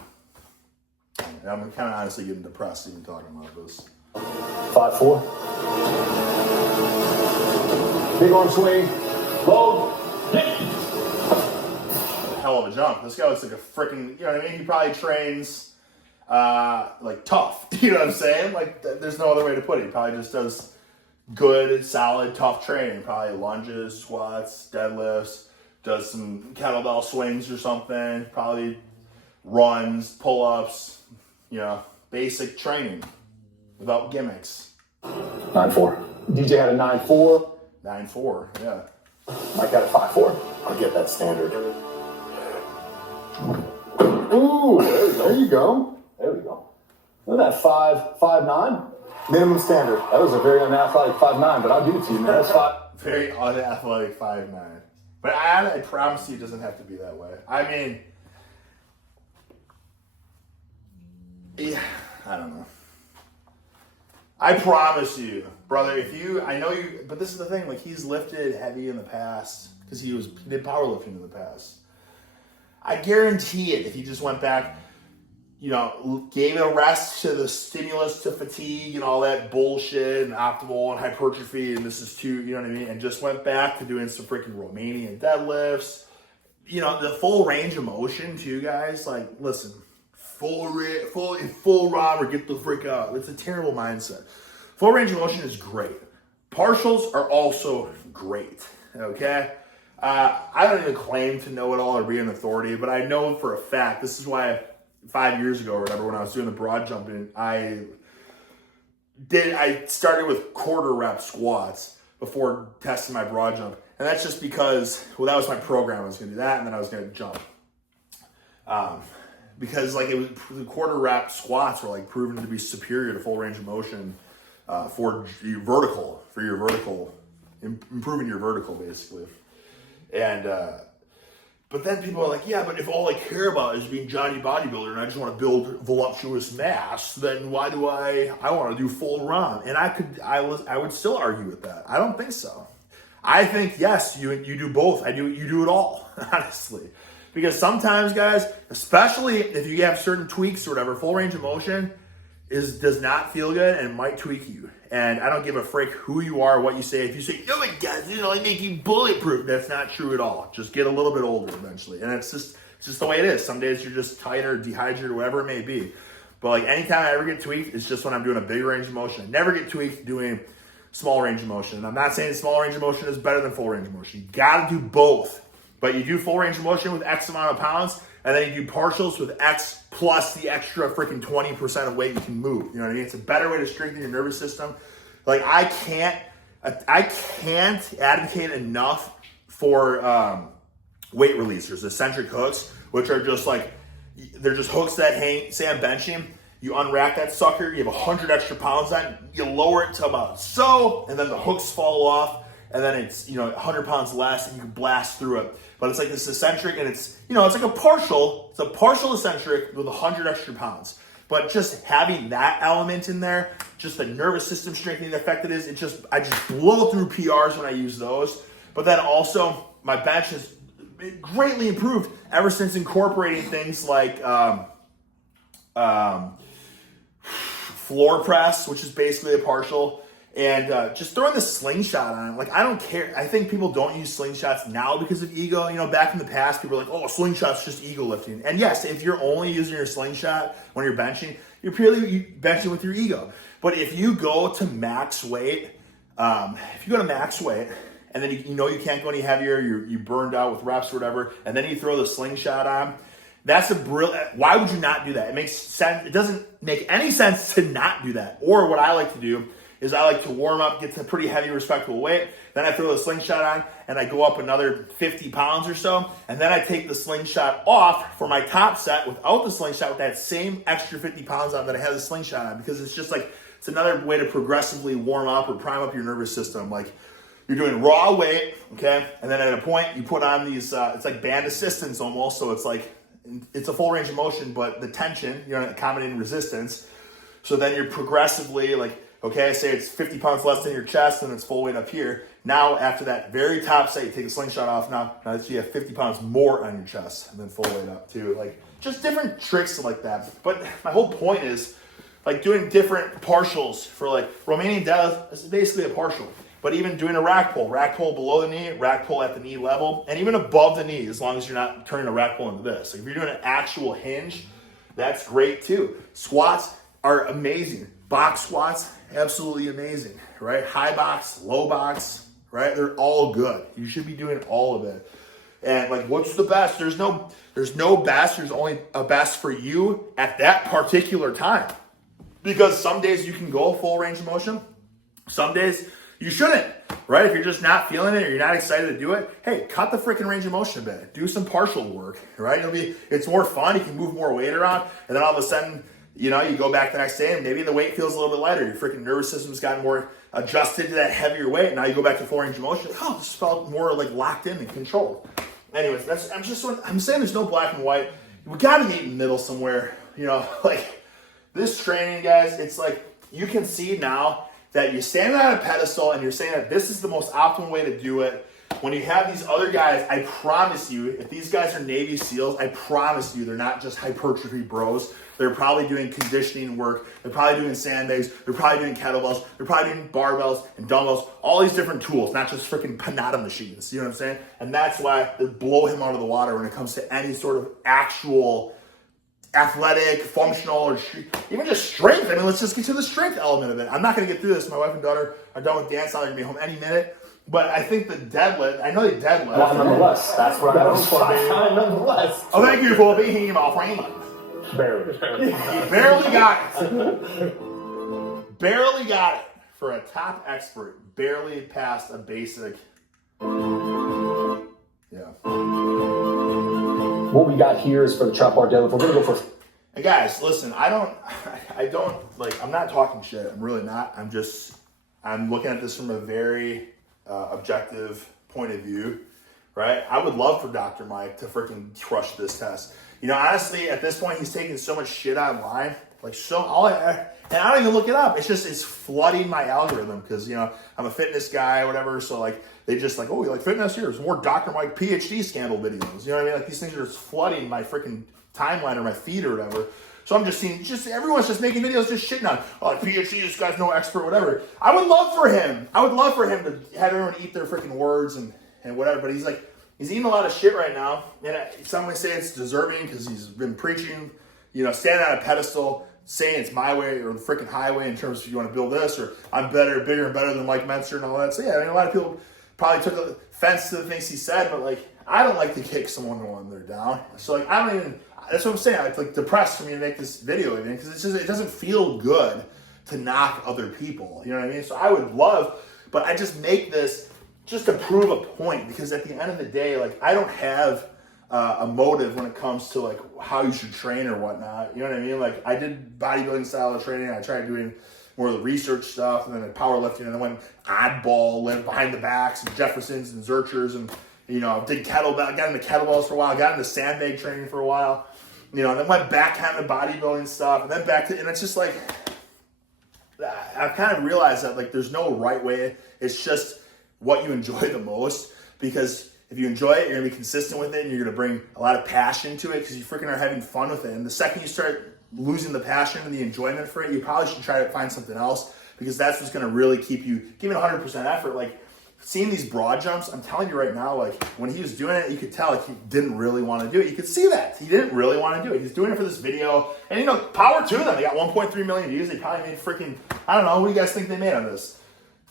I'm kind of honestly getting depressed even talking about this. 5-4. Big arm swing. Load. Hit. Hell of a jump. This guy looks like a freaking, you know what I mean? He probably trains like tough. You know what I'm saying? Like there's no other way to put it. He probably just does good, solid, tough training. Probably lunges, squats, deadlifts, does some kettlebell swings or something. Probably runs, pull-ups, you know, basic training without gimmicks. 9-4. DJ had a 9-4. 9-4, yeah. Mike had a 5-4. I'll get that standard. Ooh, there you go. There we go. Look at that 5'9". Minimum standard. That was a very unathletic 5'9", but I'll give it to you, man. That's 5. Very unathletic 5'9". But I promise you it doesn't have to be that way. I mean, yeah, I don't know. I promise you, brother, I know you, but this is the thing, like he's lifted heavy in the past because he did powerlifting in the past. I guarantee it if he just went back, you know, gave a rest to the stimulus to fatigue and all that bullshit and optimal and hypertrophy and this is too, you know what I mean? And just went back to doing some freaking Romanian deadlifts. You know, the full range of motion too, guys. Like, listen, full ROM or get the frick out. It's a terrible mindset. Full range of motion is great. Partials are also great, okay? I don't even claim to know it all or be an authority, but I know for a fact, this is why 5 years ago or whatever, when I was doing the broad jumping, I started with quarter rep squats before testing my broad jump. And that's just because, well, that was my program. I was going to do that, and then I was going to jump. Because like the quarter rep squats were like proven to be superior to full range of motion for your vertical, improving your vertical basically. And but then people are like, yeah, but if all I care about is being Johnny bodybuilder and I just want to build voluptuous mass, then why do I want to do full ROM? And I would still argue with that. I don't think so. I think yes, you do both. You do it all, honestly. Because sometimes, guys, especially if you have certain tweaks or whatever, full range of motion does not feel good and might tweak you. And I don't give a frick who you are, what you say. If you say, no, it does, I make you bulletproof, that's not true at all. Just get a little bit older eventually. And it's just the way it is. Some days you're just tired or dehydrated or whatever it may be. But like anytime I ever get tweaked, it's just when I'm doing a big range of motion. I never get tweaked doing small range of motion. And I'm not saying small range of motion is better than full range of motion. You gotta do both. But you do full range of motion with X amount of pounds, and then you do partials with X plus the extra freaking 20% of weight you can move. You know what I mean? It's a better way to strengthen your nervous system. Like I can't advocate enough for weight releasers, eccentric hooks, which are just like, they're just hooks that hang, say I'm benching, you unrack that sucker, you have 100 extra pounds on, you lower it to about so, and then the hooks fall off, and then it's, 100 pounds less, and you can blast through it. But it's like this eccentric, and it's, it's like a partial eccentric with 100 extra pounds. But just having that element in there, just the nervous system strengthening effect it is, I just blow through PRs when I use those. But then also, my bench has greatly improved ever since incorporating things like floor press, which is basically a partial, and just throwing the slingshot on it. Like, I don't care. I think people don't use slingshots now because of ego. Back in the past, people were like, oh, slingshot's just ego lifting. And yes, if you're only using your slingshot when you're benching, you're purely benching with your ego. But if you go to max weight, and then you can't go any heavier, you burned out with reps or whatever, and then you throw the slingshot on, that's a brilliant. Why would you not do that? It makes sense. It doesn't make any sense to not do that. Or what I like to do is I like to warm up, get to a pretty heavy, respectable weight. Then I throw the slingshot on, and I go up another 50 pounds or so. And then I take the slingshot off for my top set without the slingshot with that same extra 50 pounds on that I had the slingshot on. Because it's just like, it's another way to progressively warm up or prime up your nervous system. Like, you're doing raw weight, okay? And then at a point, you put on these, it's like band assistance almost. So it's like, it's a full range of motion, but the tension, you're accommodating resistance. So then you're progressively like, Okay, say it's 50 pounds less than your chest and it's full weight up here. Now, after that very top set, you take a slingshot off. Now that you have 50 pounds more on your chest and then full weight up too. Like, just different tricks like that. But my whole point is, like, doing different partials for, like, Romanian deadlift is basically a partial. But even doing a rack pull below the knee, rack pull at the knee level, and even above the knee, as long as you're not turning a rack pull into this. Like, if you're doing an actual hinge, that's great too. Squats are amazing. Box squats, absolutely amazing, right? High box, low box, right? They're all good. You should be doing all of it. And, like, what's the best? There's no best. There's only a best for you at that particular time. Because some days you can go full range of motion. Some days you shouldn't, right? If you're just not feeling it or you're not excited to do it, hey, cut the freaking range of motion a bit. Do some partial work, right? It's more fun. You can move more weight around. And then all of a sudden, you know, you go back the next day and maybe the weight feels a little bit lighter. Your freaking nervous system's gotten more adjusted to that heavier weight. Now you go back to full range of motion. Oh, this felt more like locked in and controlled. Anyways, I'm saying there's no black and white. We got to meet in the middle somewhere. You know, like, this training, guys, it's like you can see now that you're standing on a pedestal and you're saying that this is the most optimal way to do it. When you have these other guys, I promise you, if these guys are Navy SEALs, I promise you they're not just hypertrophy bros. They're probably doing conditioning work. They're probably doing sandbags. They're probably doing kettlebells. They're probably doing barbells and dumbbells, all these different tools, not just freaking Panada machines. You know what I'm saying? And that's why they blow him out of the water when it comes to any sort of actual athletic, functional, or even just strength. I mean, let's just get to the strength element of it. I'm not going to get through this. My wife and daughter are done with dance. They're going to be home any minute. But I think the deadlift, I know they deadlift. Well, nonetheless, That's what I was five time nonetheless. Oh, thank you for being my friend. Barely. Barely got it. Barely got it. For a top expert, barely passed a basic. Yeah. What we got here is for the chop bar deadlift. We're gonna go for. And guys, listen, I don't like, I'm not talking shit. I'm really not. I'm looking at this from a very objective point of view, right? I would love for Dr. Mike to freaking crush this test. You know, honestly, at this point, he's taking so much shit online. Like, and I don't even look it up. It's flooding my algorithm because, you know, I'm a fitness guy or whatever. So, like, they just like, oh, you like fitness? Here's more Dr. Mike PhD scandal videos. You know what I mean? Like, these things are just flooding my freaking timeline or my feed or whatever. So I'm just seeing, everyone's just making videos just shitting on, oh, PhD, this guy's no expert, whatever. I would love for him to have everyone eat their freaking words and whatever. But he's eating a lot of shit right now. And some would say it's deserving because he's been preaching, you know, standing on a pedestal, saying it's my way or the freaking highway in terms of you want to build this or I'm better, bigger and better than Mike Menzer and all that. So yeah, I mean, a lot of people probably took offense to the things he said, but like, I don't like to kick someone when they're down. So like, that's what I'm saying. I'm like depressed for me to make this video even because it doesn't feel good to knock other people. You know what I mean? So I would love, but I just make this just to prove a point because at the end of the day, like I don't have a motive when it comes to like how you should train or whatnot. You know what I mean? Like I did bodybuilding style of training. I tried doing more of the research stuff and then powerlifting and then went oddball, went behind the backs and Jeffersons and Zerchers and, you know, did kettlebell, got into kettlebells for a while, got into sandbag training for a while, you know, and then went back kind of bodybuilding stuff and then back to, and it's just like, I've kind of realized that like there's no right way. It's just what you enjoy the most because if you enjoy it, you're gonna be consistent with it and you're gonna bring a lot of passion to it because you freaking are having fun with it. And the second you start losing the passion and the enjoyment for it, you probably should try to find something else because that's what's gonna really keep you giving 100% effort. Like seeing these broad jumps, I'm telling you right now, like when he was doing it, you could tell like he didn't really want to do it. You could see that. He didn't really want to do it. He's doing it for this video. And you know, power to them. They got 1.3 million views. They probably made freaking, I don't know, what do you guys think they made on this?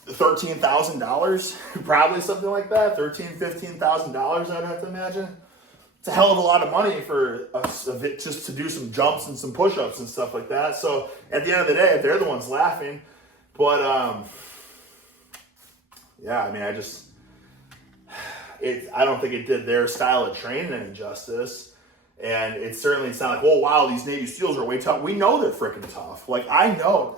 $13,000? Probably something like that. $13,000, $15,000, I'd have to imagine. It's a hell of a lot of money for us just to do some jumps and some push-ups and stuff like that. So at the end of the day, they're the ones laughing. But yeah, I mean, I don't think it did their style of training any justice. And it's not like, oh wow, these Navy SEALs are way tough. We know they're freaking tough. Like I know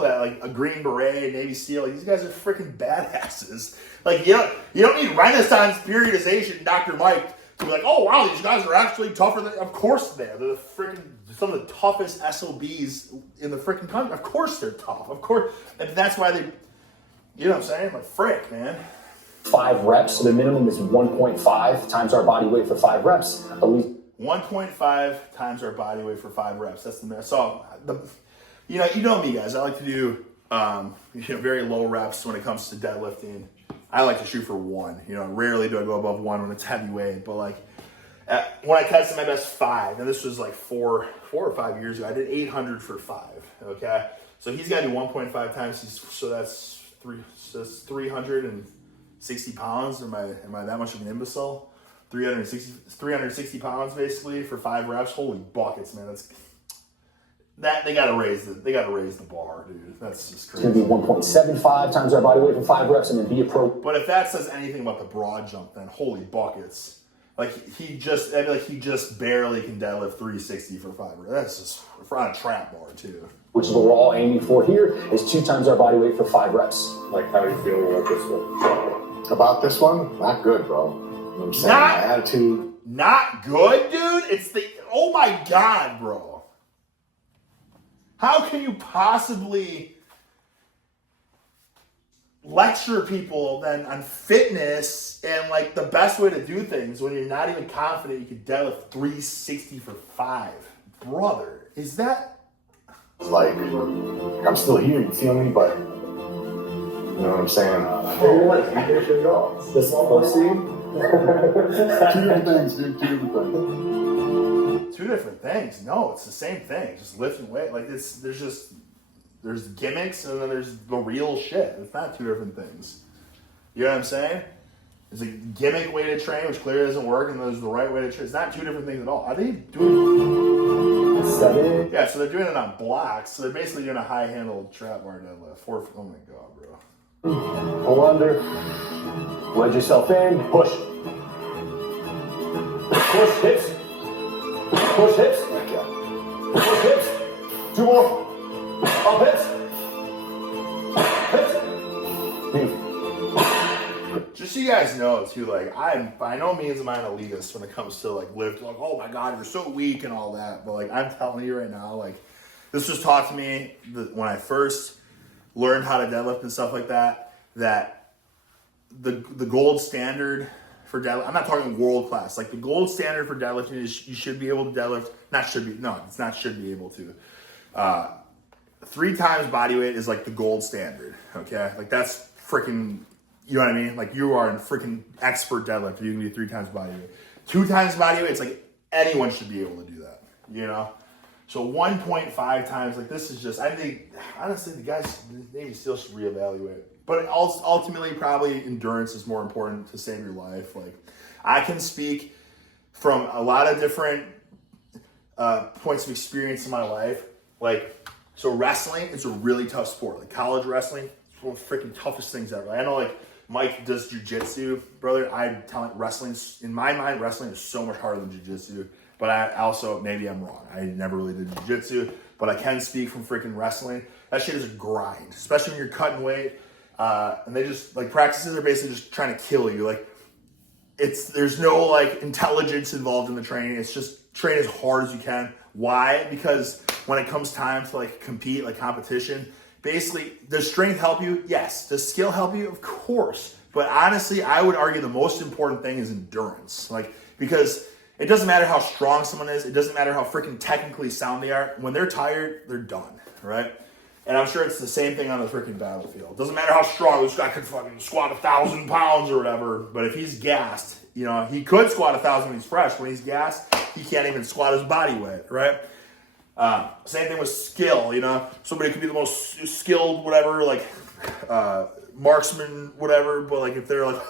that like a Green Beret, Navy SEAL, like, these guys are freaking badasses. Like you don't need Renaissance periodization, Dr. Mike, to be like, oh wow, these guys are actually tougher than. Of course they're the freaking some of the toughest SOBs in the freaking country. Of course they're tough. Of course, and that's why they, you know what I'm saying? Like, frick, man. 5 reps. So the minimum is 1.5 times our body weight for 5 reps. At least 1.5 times our body weight for 5 reps. That's the so you know me, guys. I like to do very low reps when it comes to deadlifting. I like to shoot for 1. Rarely do I go above 1 when it's heavyweight, but like when I tested my best 5, and this was like 4 or 5 years ago, I did 800 for 5. Okay, so he's got to do 1.5 times. So that's 360 pounds. Am I that much of an imbecile? 360 pounds basically for 5 reps. Holy buckets, man! They gotta raise the bar, dude. That's just crazy. it's going to be 1.75 times our body weight for 5 reps, and then be a pro. But if that says anything about the broad jump, then holy buckets. Like he just barely can deadlift 360 for 5 reps. That's just on a trap bar too. Which is what we're all aiming for here, is 2 times our body weight for 5 reps. Like, how are you feeling about this one? About this one, not good, bro. You know what I'm saying? Not- My attitude. Not good, dude. It's oh my god, bro. How can you possibly lecture people then on fitness and like the best way to do things when you're not even confident you could deadlift 360 for 5? Brother, is that... Like, I'm still here, you feel me? But, you know what I'm saying? This pussy? Two different things, dude. Two different things. 2 different things. No, it's the same thing. Just lifting weight. Like there's gimmicks and then there's the real shit. It's not 2 different things. You know what I'm saying? There's a gimmick way to train, which clearly doesn't work, and there's the right way to train. It's not 2 different things at all. Are they doing 7. Yeah, so they're doing it on blocks. So they're basically doing a high handle trap bar deadlift. Oh my god, bro. Pull under. Wedge yourself in. Push. Push hips. Push hips. Push hips. 2 more. Up hips. Hips. Just so you guys know too, like I'm by no means am I an elitist when it comes to like lift. Like, oh my god, you're so weak and all that. But like I'm telling you right now, like this was taught to me when I first learned how to deadlift and stuff like that. That the gold standard for deadlift. I'm not talking world class. Like the gold standard for deadlifting is you should be able to deadlift. It's not should be able to. 3 times body weight is like the gold standard. Okay, like that's freaking. You know what I mean? Like you are a freaking expert deadlifter. You can do 3 times body weight. 2 times body weight. It's like anyone should be able to do that. You know. So 1.5 times. Like this is just. I think honestly the guys maybe still should reevaluate. But ultimately, probably endurance is more important to save your life. Like, I can speak from a lot of different points of experience in my life. Like, so wrestling is a really tough sport. Like college wrestling, it's one of the freaking toughest things ever. I know, like Mike does jujitsu, brother. I'm telling wrestling's in my mind, wrestling is so much harder than jujitsu. But I also maybe I'm wrong. I never really did jujitsu, but I can speak from freaking wrestling. That shit is a grind, especially when you're cutting weight. And they just like practices are basically just trying to kill you. Like there's no like intelligence involved in the training. It's just train as hard as you can. Why? Because when it comes time to like compete, like competition, basically does strength help you? Yes. Does skill help you? Of course. But honestly, I would argue the most important thing is endurance. Like because it doesn't matter how strong someone is. It doesn't matter how freaking technically sound they are. When they're tired, they're done. Right? And I'm sure it's the same thing on the freaking battlefield. Doesn't matter how strong this guy could fucking squat 1,000 pounds or whatever, but if he's gassed, you know, he could squat 1,000 when he's fresh. When he's gassed, he can't even squat his body weight, right? Same thing with skill, you know. Somebody could be the most skilled, whatever, like marksman, whatever, but like if they're like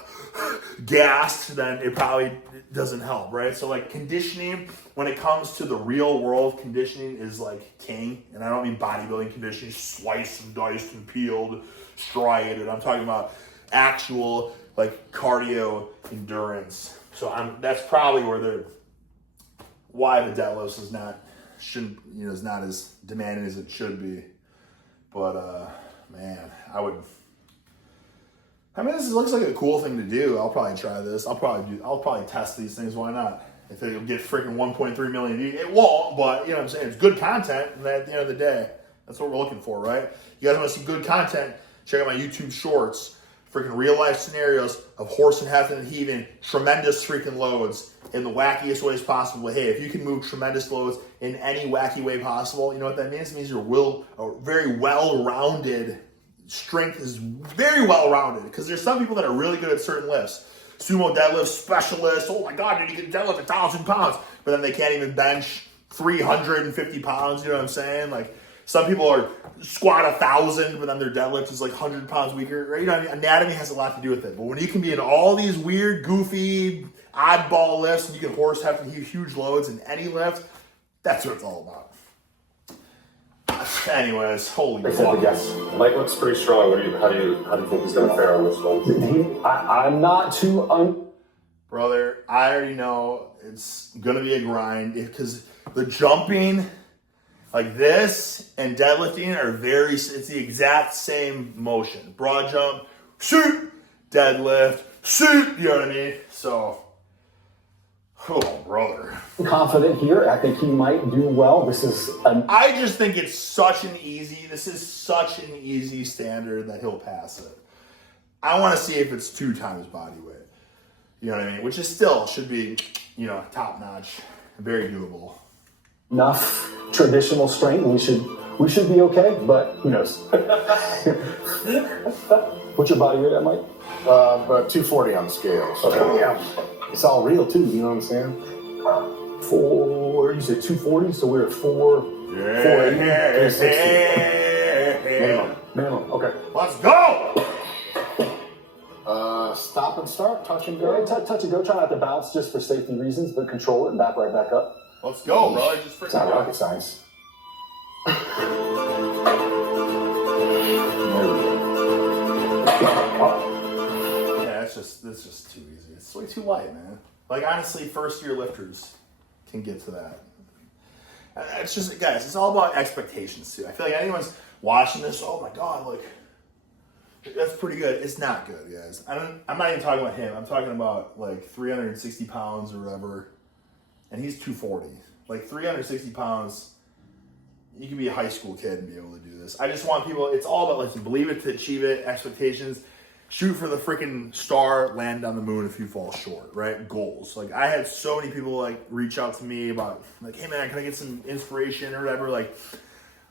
gassed, then it probably doesn't help, right? So like conditioning, when it comes to the real world, conditioning is like king. And I don't mean bodybuilding conditioning, sliced and diced and peeled, striated. I'm talking about actual like cardio endurance. So that's probably why the deadlifts is not as demanding as it should be. But man, this looks like a cool thing to do. I'll probably try this. I'll probably test these things. Why not? If it'll get freaking 1.3 million views, it won't, but you know what I'm saying? It's good content, and at the end of the day, that's what we're looking for, right? You guys want to see good content, check out my YouTube shorts. Freaking real life scenarios of horse and heifer and heaving tremendous freaking loads in the wackiest ways possible. Hey, if you can move tremendous loads in any wacky way possible, you know what that means? It means you're very well-rounded. Strength is very well-rounded because there's some people that are really good at certain lifts. Sumo deadlift specialists, oh my God, did you get deadlift 1,000 pounds? But then they can't even bench 350 pounds, you know what I'm saying? Like, some people are squat 1,000, but then their deadlift is like 100 pounds weaker, right? You know what I mean? Anatomy has a lot to do with it. But when you can be in all these weird, goofy, oddball lifts, and you can horse have to huge loads in any lift, that's what it's all about. Anyways, holy fuck. Mike looks pretty strong. How do you think he's going to fare on this one? I'm not too Brother, I already know it's going to be a grind because the jumping like this and deadlifting are it's the exact same motion. Broad jump, shoot, deadlift, shoot, you know what I mean? So, oh, brother. confident here. I think he might do well. I just think this is such an easy standard that he'll pass it. I want to see if it's 2 times body weight. You know what I mean? Which is still should be, top notch, very doable. enough traditional strength. We should be okay, but who knows? What's your body weight at, Mike? About 240 on the scale. So Okay. yeah, it's all real too. You know what I'm saying? You said 240, so we're at 480. Minimum. Okay. Let's go! Stop and start, touch and Go go. ahead, touch and go. Try not to bounce just for safety reasons, but control it and back right back up. Let's go, bro. Just It's not freaking rocket science. Yeah, it's just too easy. It's way too light, man. Like, honestly, first-year lifters can get to that. It's just, guys, it's all about expectations, too. I feel like anyone's watching this, oh, my God, like, that's pretty good. It's not good, guys. I'm not even talking about him. I'm talking about, like, 360 pounds or whatever, and he's 240. Like, 360 pounds, you can be a high school kid and be able to do this. I just want people, it's all about, like, believe it to achieve it, expectations. Shoot for the freaking star, land on the moon if you fall short, right? Goals. Like, I had so many people, like, reach out to me about, like, hey, man, can I get some inspiration or whatever? Like,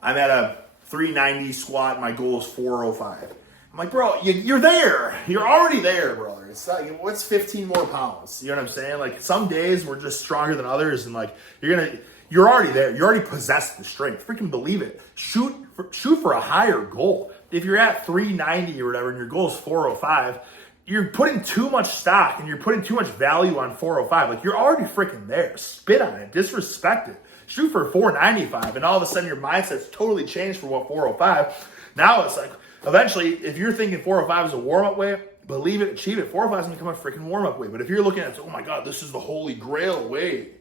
I'm at a 390 squat. My goal is 405. I'm like, bro, you're there. You're already there, brother. It's like, what's 15 more pounds? You know what I'm saying? Like, some days we're just stronger than others, and, like, you're already there. You already possess the strength. Freaking believe it. Shoot for a higher goal. If you're at 390 or whatever and your goal is 405, you're putting too much stock and you're putting too much value on 405. Like, you're already freaking there. Spit on it. Disrespect it. Shoot for 495, and all of a sudden your mindset's totally changed for what 405. Now it's like, eventually, if you're thinking 405 is a warm-up weight, believe it, achieve it. 405 is going to become a freaking warm-up weight. But if you're looking at it, oh my God, this is the holy grail weight.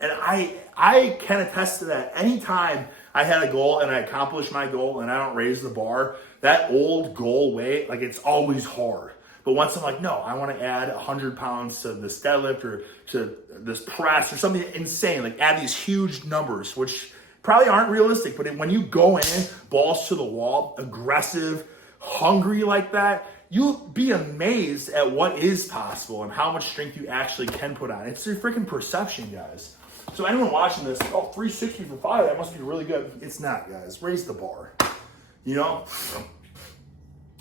And I can attest to that. Anytime I had a goal and I accomplished my goal and I don't raise the bar, that old goal weight, like, it's always hard. But once I'm like, no, I want to add 100 pounds to this deadlift or to this press or something insane, like add these huge numbers, which probably aren't realistic, but when you go in, balls to the wall, aggressive, hungry like that, you'll be amazed at what is possible and how much strength you actually can put on. It's your freaking perception, guys. So anyone watching this, 360 for 5, that must be really good. It's not, guys. Raise the bar. You know?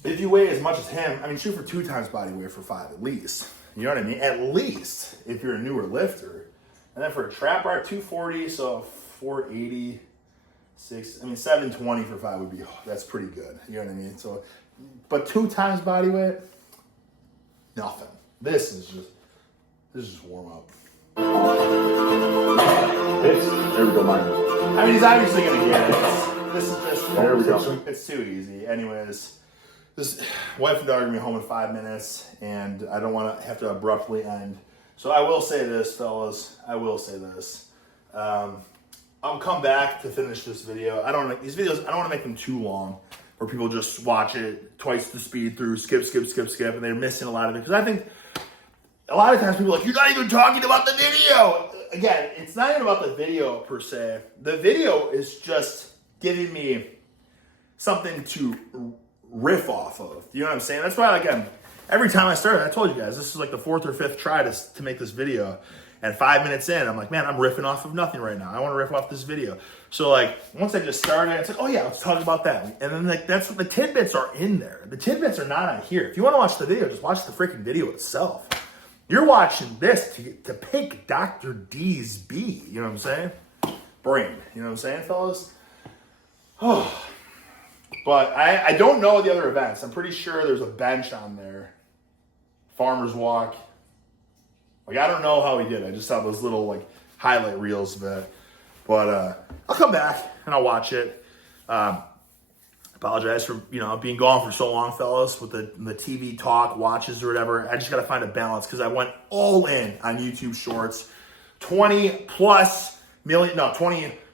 If you weigh as much as him, I mean, shoot for 2 times body weight for 5 at least. You know what I mean? At least, if you're a newer lifter. And then for a trap bar, 240, so 486. I mean, 720 for 5 would be, that's pretty good. You know what I mean? So, but 2 times body weight, nothing. This is just warm up. There we go, Mike. I mean, he's obviously going to get it. This is just, There we go. It's too easy. Anyways, this wife and daughter are going to be home in 5 minutes, and I don't want to have to abruptly end. So I will say this, fellas. I will say this. I'll come back to finish this video. I don't want to make them too long, where people just watch it twice the speed through, skip, and they're missing a lot of it. Because I think a lot of times people are like, you're not even talking about the video. again, it's not even about the video per se. The video is just giving me something to riff off of. You know what I'm saying? That's why, like, every time I started, I told you guys, this is like the 4th or 5th try to make this video. And 5 minutes in, I'm like, man, I'm riffing off of nothing right now. I want to riff off this video. So, like, once I just started, it's like, oh yeah, let's talk about that. And then, like, that's what the tidbits are in there. The tidbits are not on here. If you want to watch the video, just watch the freaking video itself. You're watching this to pick Dr. D's B. You know what I'm saying? Brain. You know what I'm saying, fellas? Oh. But I don't know the other events. I'm pretty sure there's a bench on there. Farmer's Walk. Like, I don't know how he did it. I just saw those little, like, highlight reels of it. But I'll come back and I'll watch it. Apologize for, being gone for so long, fellas, with the TV talk, watches or whatever. I just got to find a balance because I went all in on YouTube Shorts. 20 million,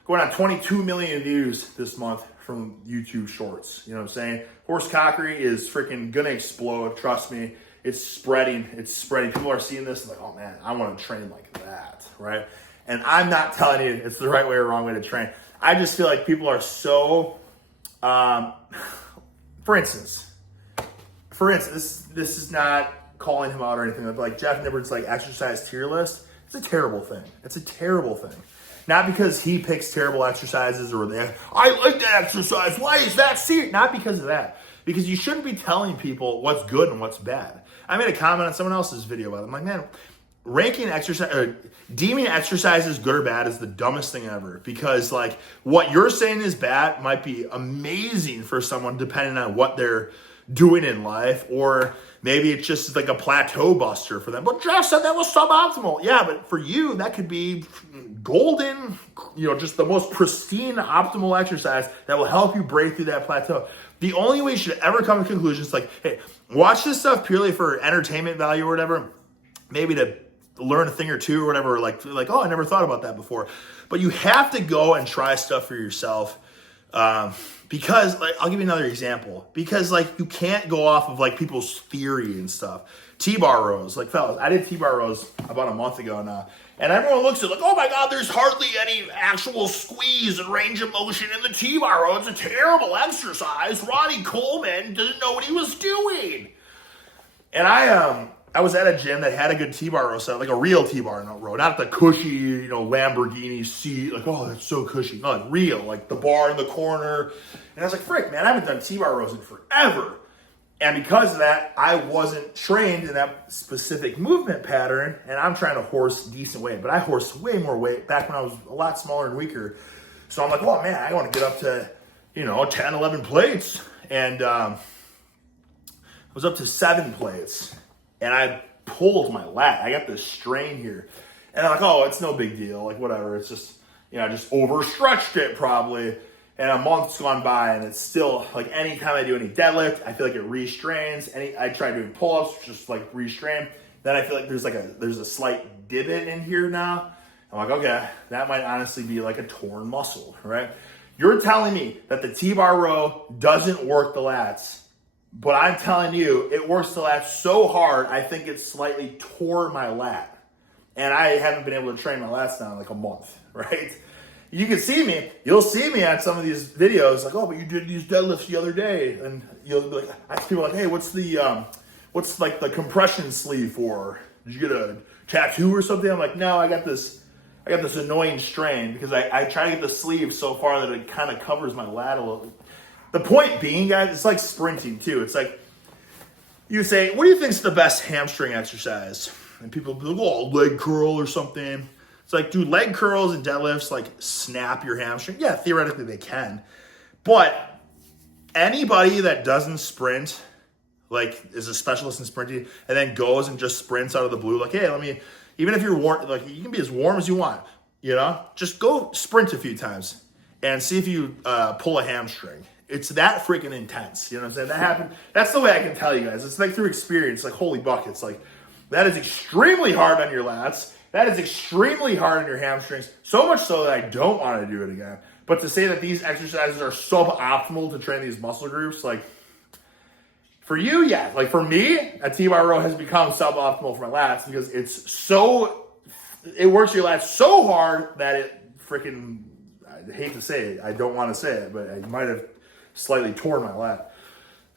going on 22 million views this month from YouTube Shorts. You know what I'm saying? Horse cockery is freaking going to explode. Trust me. It's spreading. People are seeing this and like, oh man, I want to train like that, right? And I'm not telling you it's the right way or wrong way to train. I just feel like people are so, for instance, this is not calling him out or anything, but like Jeff Nibbert's like exercise tier list. It's a terrible thing. Not because he picks terrible exercises or I like that exercise. Why is that serious? Not because of that. Because you shouldn't be telling people what's good and what's bad. I made a comment on someone else's video about it. I'm like, man, ranking exercise or deeming exercises good or bad is the dumbest thing ever. Because like what you're saying is bad might be amazing for someone depending on what they're doing in life, or maybe it's just like a plateau buster for them. But Jeff said that was suboptimal. Yeah, but for you, that could be golden, just the most pristine, optimal exercise that will help you break through that plateau. The only way you should ever come to conclusions like, hey, watch this stuff purely for entertainment value or whatever, maybe to learn a thing or two or whatever, like, oh, I never thought about that before. But you have to go and try stuff for yourself. Because like, I'll give you another example, because like you can't go off of like people's theory and stuff. T-bar rows, like fellas, I did T-bar rows about a month ago now. And everyone looks at it like, oh my God, there's hardly any actual squeeze and range of motion in the T-bar row. It's a terrible exercise. Ronnie Coleman didn't know what he was doing. And I was at a gym that had a good T-bar row set, like a real T-bar row, not the cushy, Lamborghini seat, like, oh, that's so cushy. No, like real, like the bar in the corner. And I was like, frick, man, I haven't done T-bar rows in forever. And because of that, I wasn't trained in that specific movement pattern, and I'm trying to horse decent weight. But I horsed way more weight back when I was a lot smaller and weaker. So I'm like, oh, man, I want to get up to, 10, 11 plates. And I was up to 7 plates. And I pulled my lat. I got this strain here. And I'm like, oh, it's no big deal. Like, whatever. It's just, I just overstretched it probably. And a month's gone by, and it's still, like, anytime I do any deadlift, I feel like it restrains. I try doing pull-ups, just, like, restrain. Then I feel like there's a slight divot in here now. I'm like, okay, that might honestly be, like, a torn muscle, right? You're telling me that the T-bar row doesn't work the lats. But I'm telling you, it works the lats so hard, I think it slightly tore my lat. And I haven't been able to train my lats now in like a month, right? You can see me. You'll see me on some of these videos, like, oh, but you did these deadlifts the other day. And you'll be like, I ask people like, hey, what's like the compression sleeve for? Did you get a tattoo or something? I'm like, no, I got this annoying strain because I try to get the sleeve so far that it kind of covers my lat a little. The point being, guys, it's like sprinting too. It's like you say, what do you think is the best hamstring exercise? And people be like, oh, leg curl or something. It's like, dude, leg curls and deadlifts like snap your hamstring. Yeah, theoretically they can. But anybody that doesn't sprint, like is a specialist in sprinting, and then goes and just sprints out of the blue, like, hey, even if you're warm, like you can be as warm as you want, just go sprint a few times and see if you pull a hamstring. It's that freaking intense. You know what I'm saying? That happened. That's the way I can tell you guys. It's like through experience, like holy buckets. Like that is extremely hard on your lats. That is extremely hard on your hamstrings. So much so that I don't want to do it again. But to say that these exercises are suboptimal to train these muscle groups, like for you, yeah. Like for me, a T-bar row has become suboptimal for my lats because it's so it works your lats so hard that it freaking, I hate to say it, I don't want to say it, but I might have slightly torn my lat.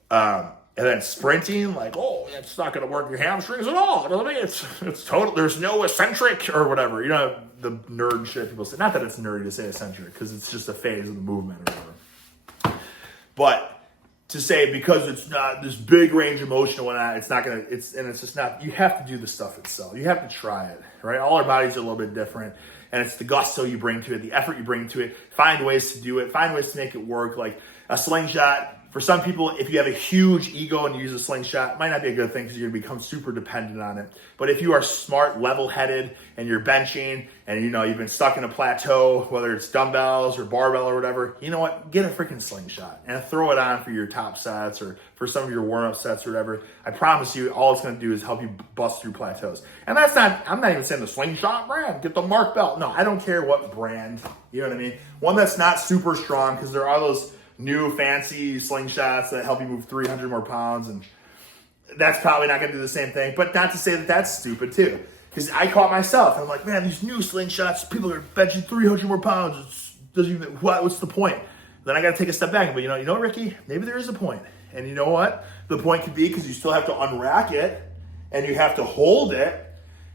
And then sprinting, like, oh, it's not going to work your hamstrings at all. You know what I mean? It's total. There's no eccentric or whatever. You know, the nerd shit people say. Not that it's nerdy to say eccentric, because it's just a phase of the movement or whatever. But to say because it's not this big range of motion and whatnot, it's not going to, it's just not, you have to do the stuff itself. You have to try it, right? All our bodies are a little bit different. And it's the gusto you bring to it, the effort you bring to it. Find ways to do it. Find ways to make it work. Like a slingshot. For some people, if you have a huge ego and you use a slingshot, it might not be a good thing because you're going to become super dependent on it. But if you are smart, level-headed, and you're benching, and you know you've been stuck in a plateau, whether it's dumbbells or barbell or whatever, you know what? Get a freaking slingshot and throw it on for your top sets or for some of your warm-up sets or whatever. I promise you, all it's going to do is help you bust through plateaus. And that's not, I'm not even saying the slingshot brand. Get the Mark belt. No, I don't care what brand. You know what I mean? One that's not super strong, because there are those new fancy slingshots that help you move 300 more pounds, and that's probably not going to do the same thing. But not to say that that's stupid too, because I caught myself and I'm like, man, these new slingshots, people are benching 300 more pounds. It doesn't even, what's the point? Then I got to take a step back. But you know, Ricky, maybe there is a point. And you know what? The point could be because you still have to unrack it and you have to hold it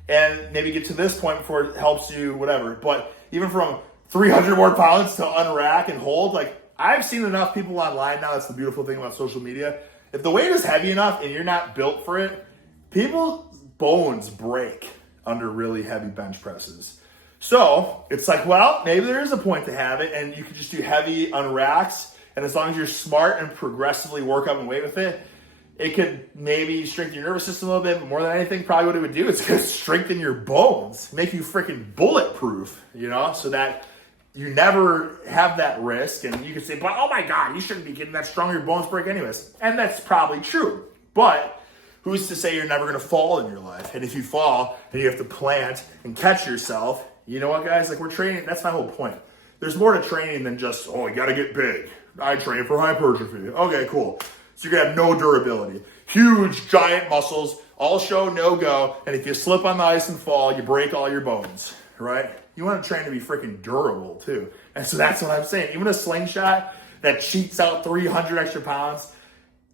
and maybe get to this point before it helps you, whatever. But even from 300 more pounds to unrack and hold, like, I've seen enough people online now. That's the beautiful thing about social media. If the weight is heavy enough and you're not built for it, people's bones break under really heavy bench presses. So it's like, well, maybe there is a point to have it, and you can just do heavy unracks. And as long as you're smart and progressively work up and weight with it, it could maybe strengthen your nervous system a little bit. But more than anything, probably what it would do is going to strengthen your bones, make you freaking bulletproof, so that you never have that risk. And you can say, but oh my God, you shouldn't be getting that strong, your bones break anyways. And that's probably true. But who's to say you're never going to fall in your life? And if you fall, then you have to plant and catch yourself. You know what, guys? Like, we're training. That's my whole point. There's more to training than just, oh, you got to get big. I train for hypertrophy. Okay, cool. So you're going to have no durability. Huge, giant muscles, all show, no go. And if you slip on the ice and fall, you break all your bones, right? You want to train to be freaking durable too. And so that's what I'm saying. Even a slingshot that cheats out 300 extra pounds.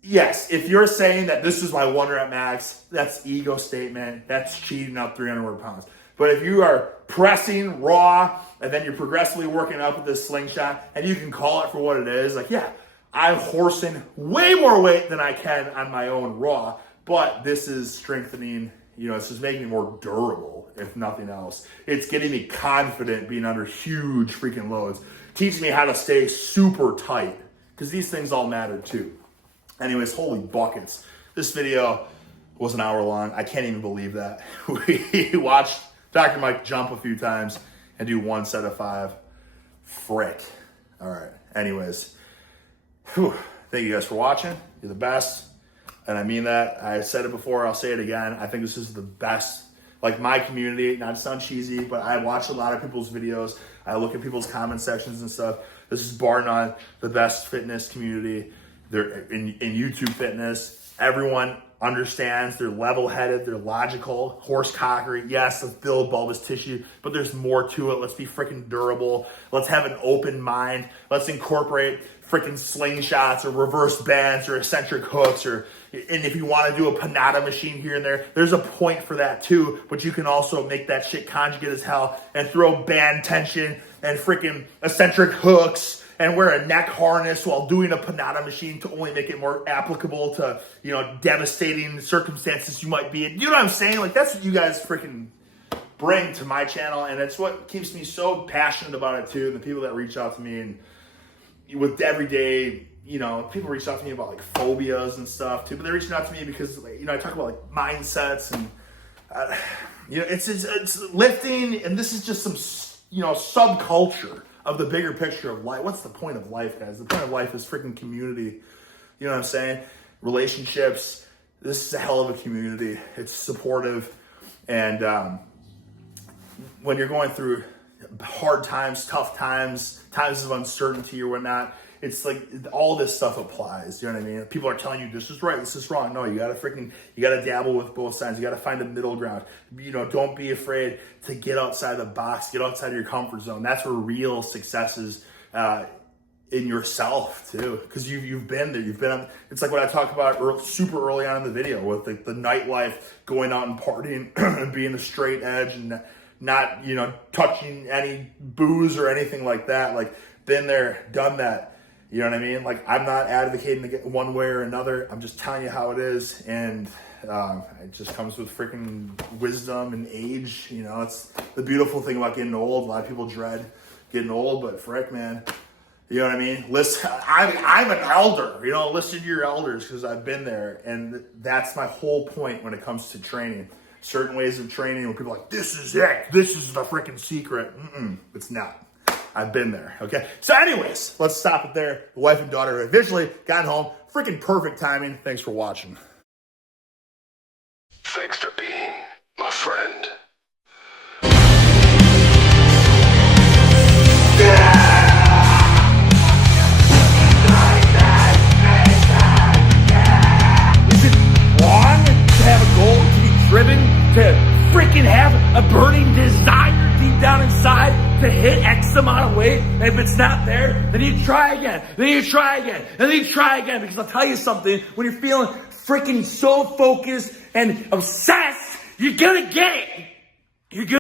Yes, if you're saying that this is my 1 rep max, that's ego statement. That's cheating out 300 pounds. But if you are pressing raw and then you're progressively working up with this slingshot and you can call it for what it is, like, yeah, I'm horsing way more weight than I can on my own raw, but this is strengthening. It's just making me more durable, if nothing else. It's getting me confident being under huge freaking loads. Teaching me how to stay super tight, because these things all matter too. Anyways, holy buckets. This video was an hour long. I can't even believe that. We watched Dr. Mike jump a few times and do 1 set of 5. Frick. All right. Anyways, thank you guys for watching. You're the best. And I mean that. I said it before, I'll say it again. I think this is the best, like, my community, not to sound cheesy, but I watch a lot of people's videos. I look at people's comment sections and stuff. This is bar none the best fitness community. They're in YouTube fitness. Everyone understands, they're level-headed, they're logical, horse cockery. Yes, let's build bulbous tissue, but there's more to it. Let's be freaking durable. Let's have an open mind. Let's incorporate freaking slingshots or reverse bends or eccentric hooks, and if you want to do a panada machine here and there, there's a point for that too. But you can also make that shit conjugate as hell and throw band tension and freaking eccentric hooks and wear a neck harness while doing a panada machine to only make it more applicable to, devastating circumstances you might be in. You know what I'm saying? Like, that's what you guys freaking bring to my channel, and it's what keeps me so passionate about it too. The people that reach out to me and with everyday, people reach out to me about like phobias and stuff too, but they're reaching out to me because, I talk about like mindsets and, it's lifting, and this is just some, subculture of the bigger picture of life. What's the point of life, guys? The point of life is freaking community. You know what I'm saying? Relationships. This is a hell of a community. It's supportive. And when you're going through hard times, tough times, times of uncertainty or whatnot, It's like all this stuff applies. You know what I mean? People are telling you this is right, this is wrong. No, you gotta dabble with both sides. You gotta find a middle ground. You know, don't be afraid to get outside the box, get outside of your comfort zone. That's where real success is in yourself too, because you've been there. You've been on. It's like what I talked about super early on in the video with the nightlife, going out and partying, and being a straight edge and not touching any booze or anything like that. Like, been there, done that. You know what I mean? Like, I'm not advocating to get one way or another. I'm just telling you how it is, and it just comes with freaking wisdom and age. You know, it's the beautiful thing about getting old. A lot of people dread getting old, but frick, man, you know what I mean? Listen, I'm an elder. You know, listen to your elders, because I've been there, and that's my whole point when it comes to training. Certain ways of training where people are like, this is it. This is the freaking secret. It's not. I've been there, okay? So anyways, let's stop it there. The wife and daughter have officially gotten home. Freaking perfect timing. Thanks for watching. Thanks for being my friend. Is it wrong to have a goal, to be driven, to freaking have a burning desire deep down inside to hit X amount of weight? And if it's not there, then you try again. Then you try again. And then you try again. Because I'll tell you something, when you're feeling freaking so focused and obsessed, you're gonna get it. You're gonna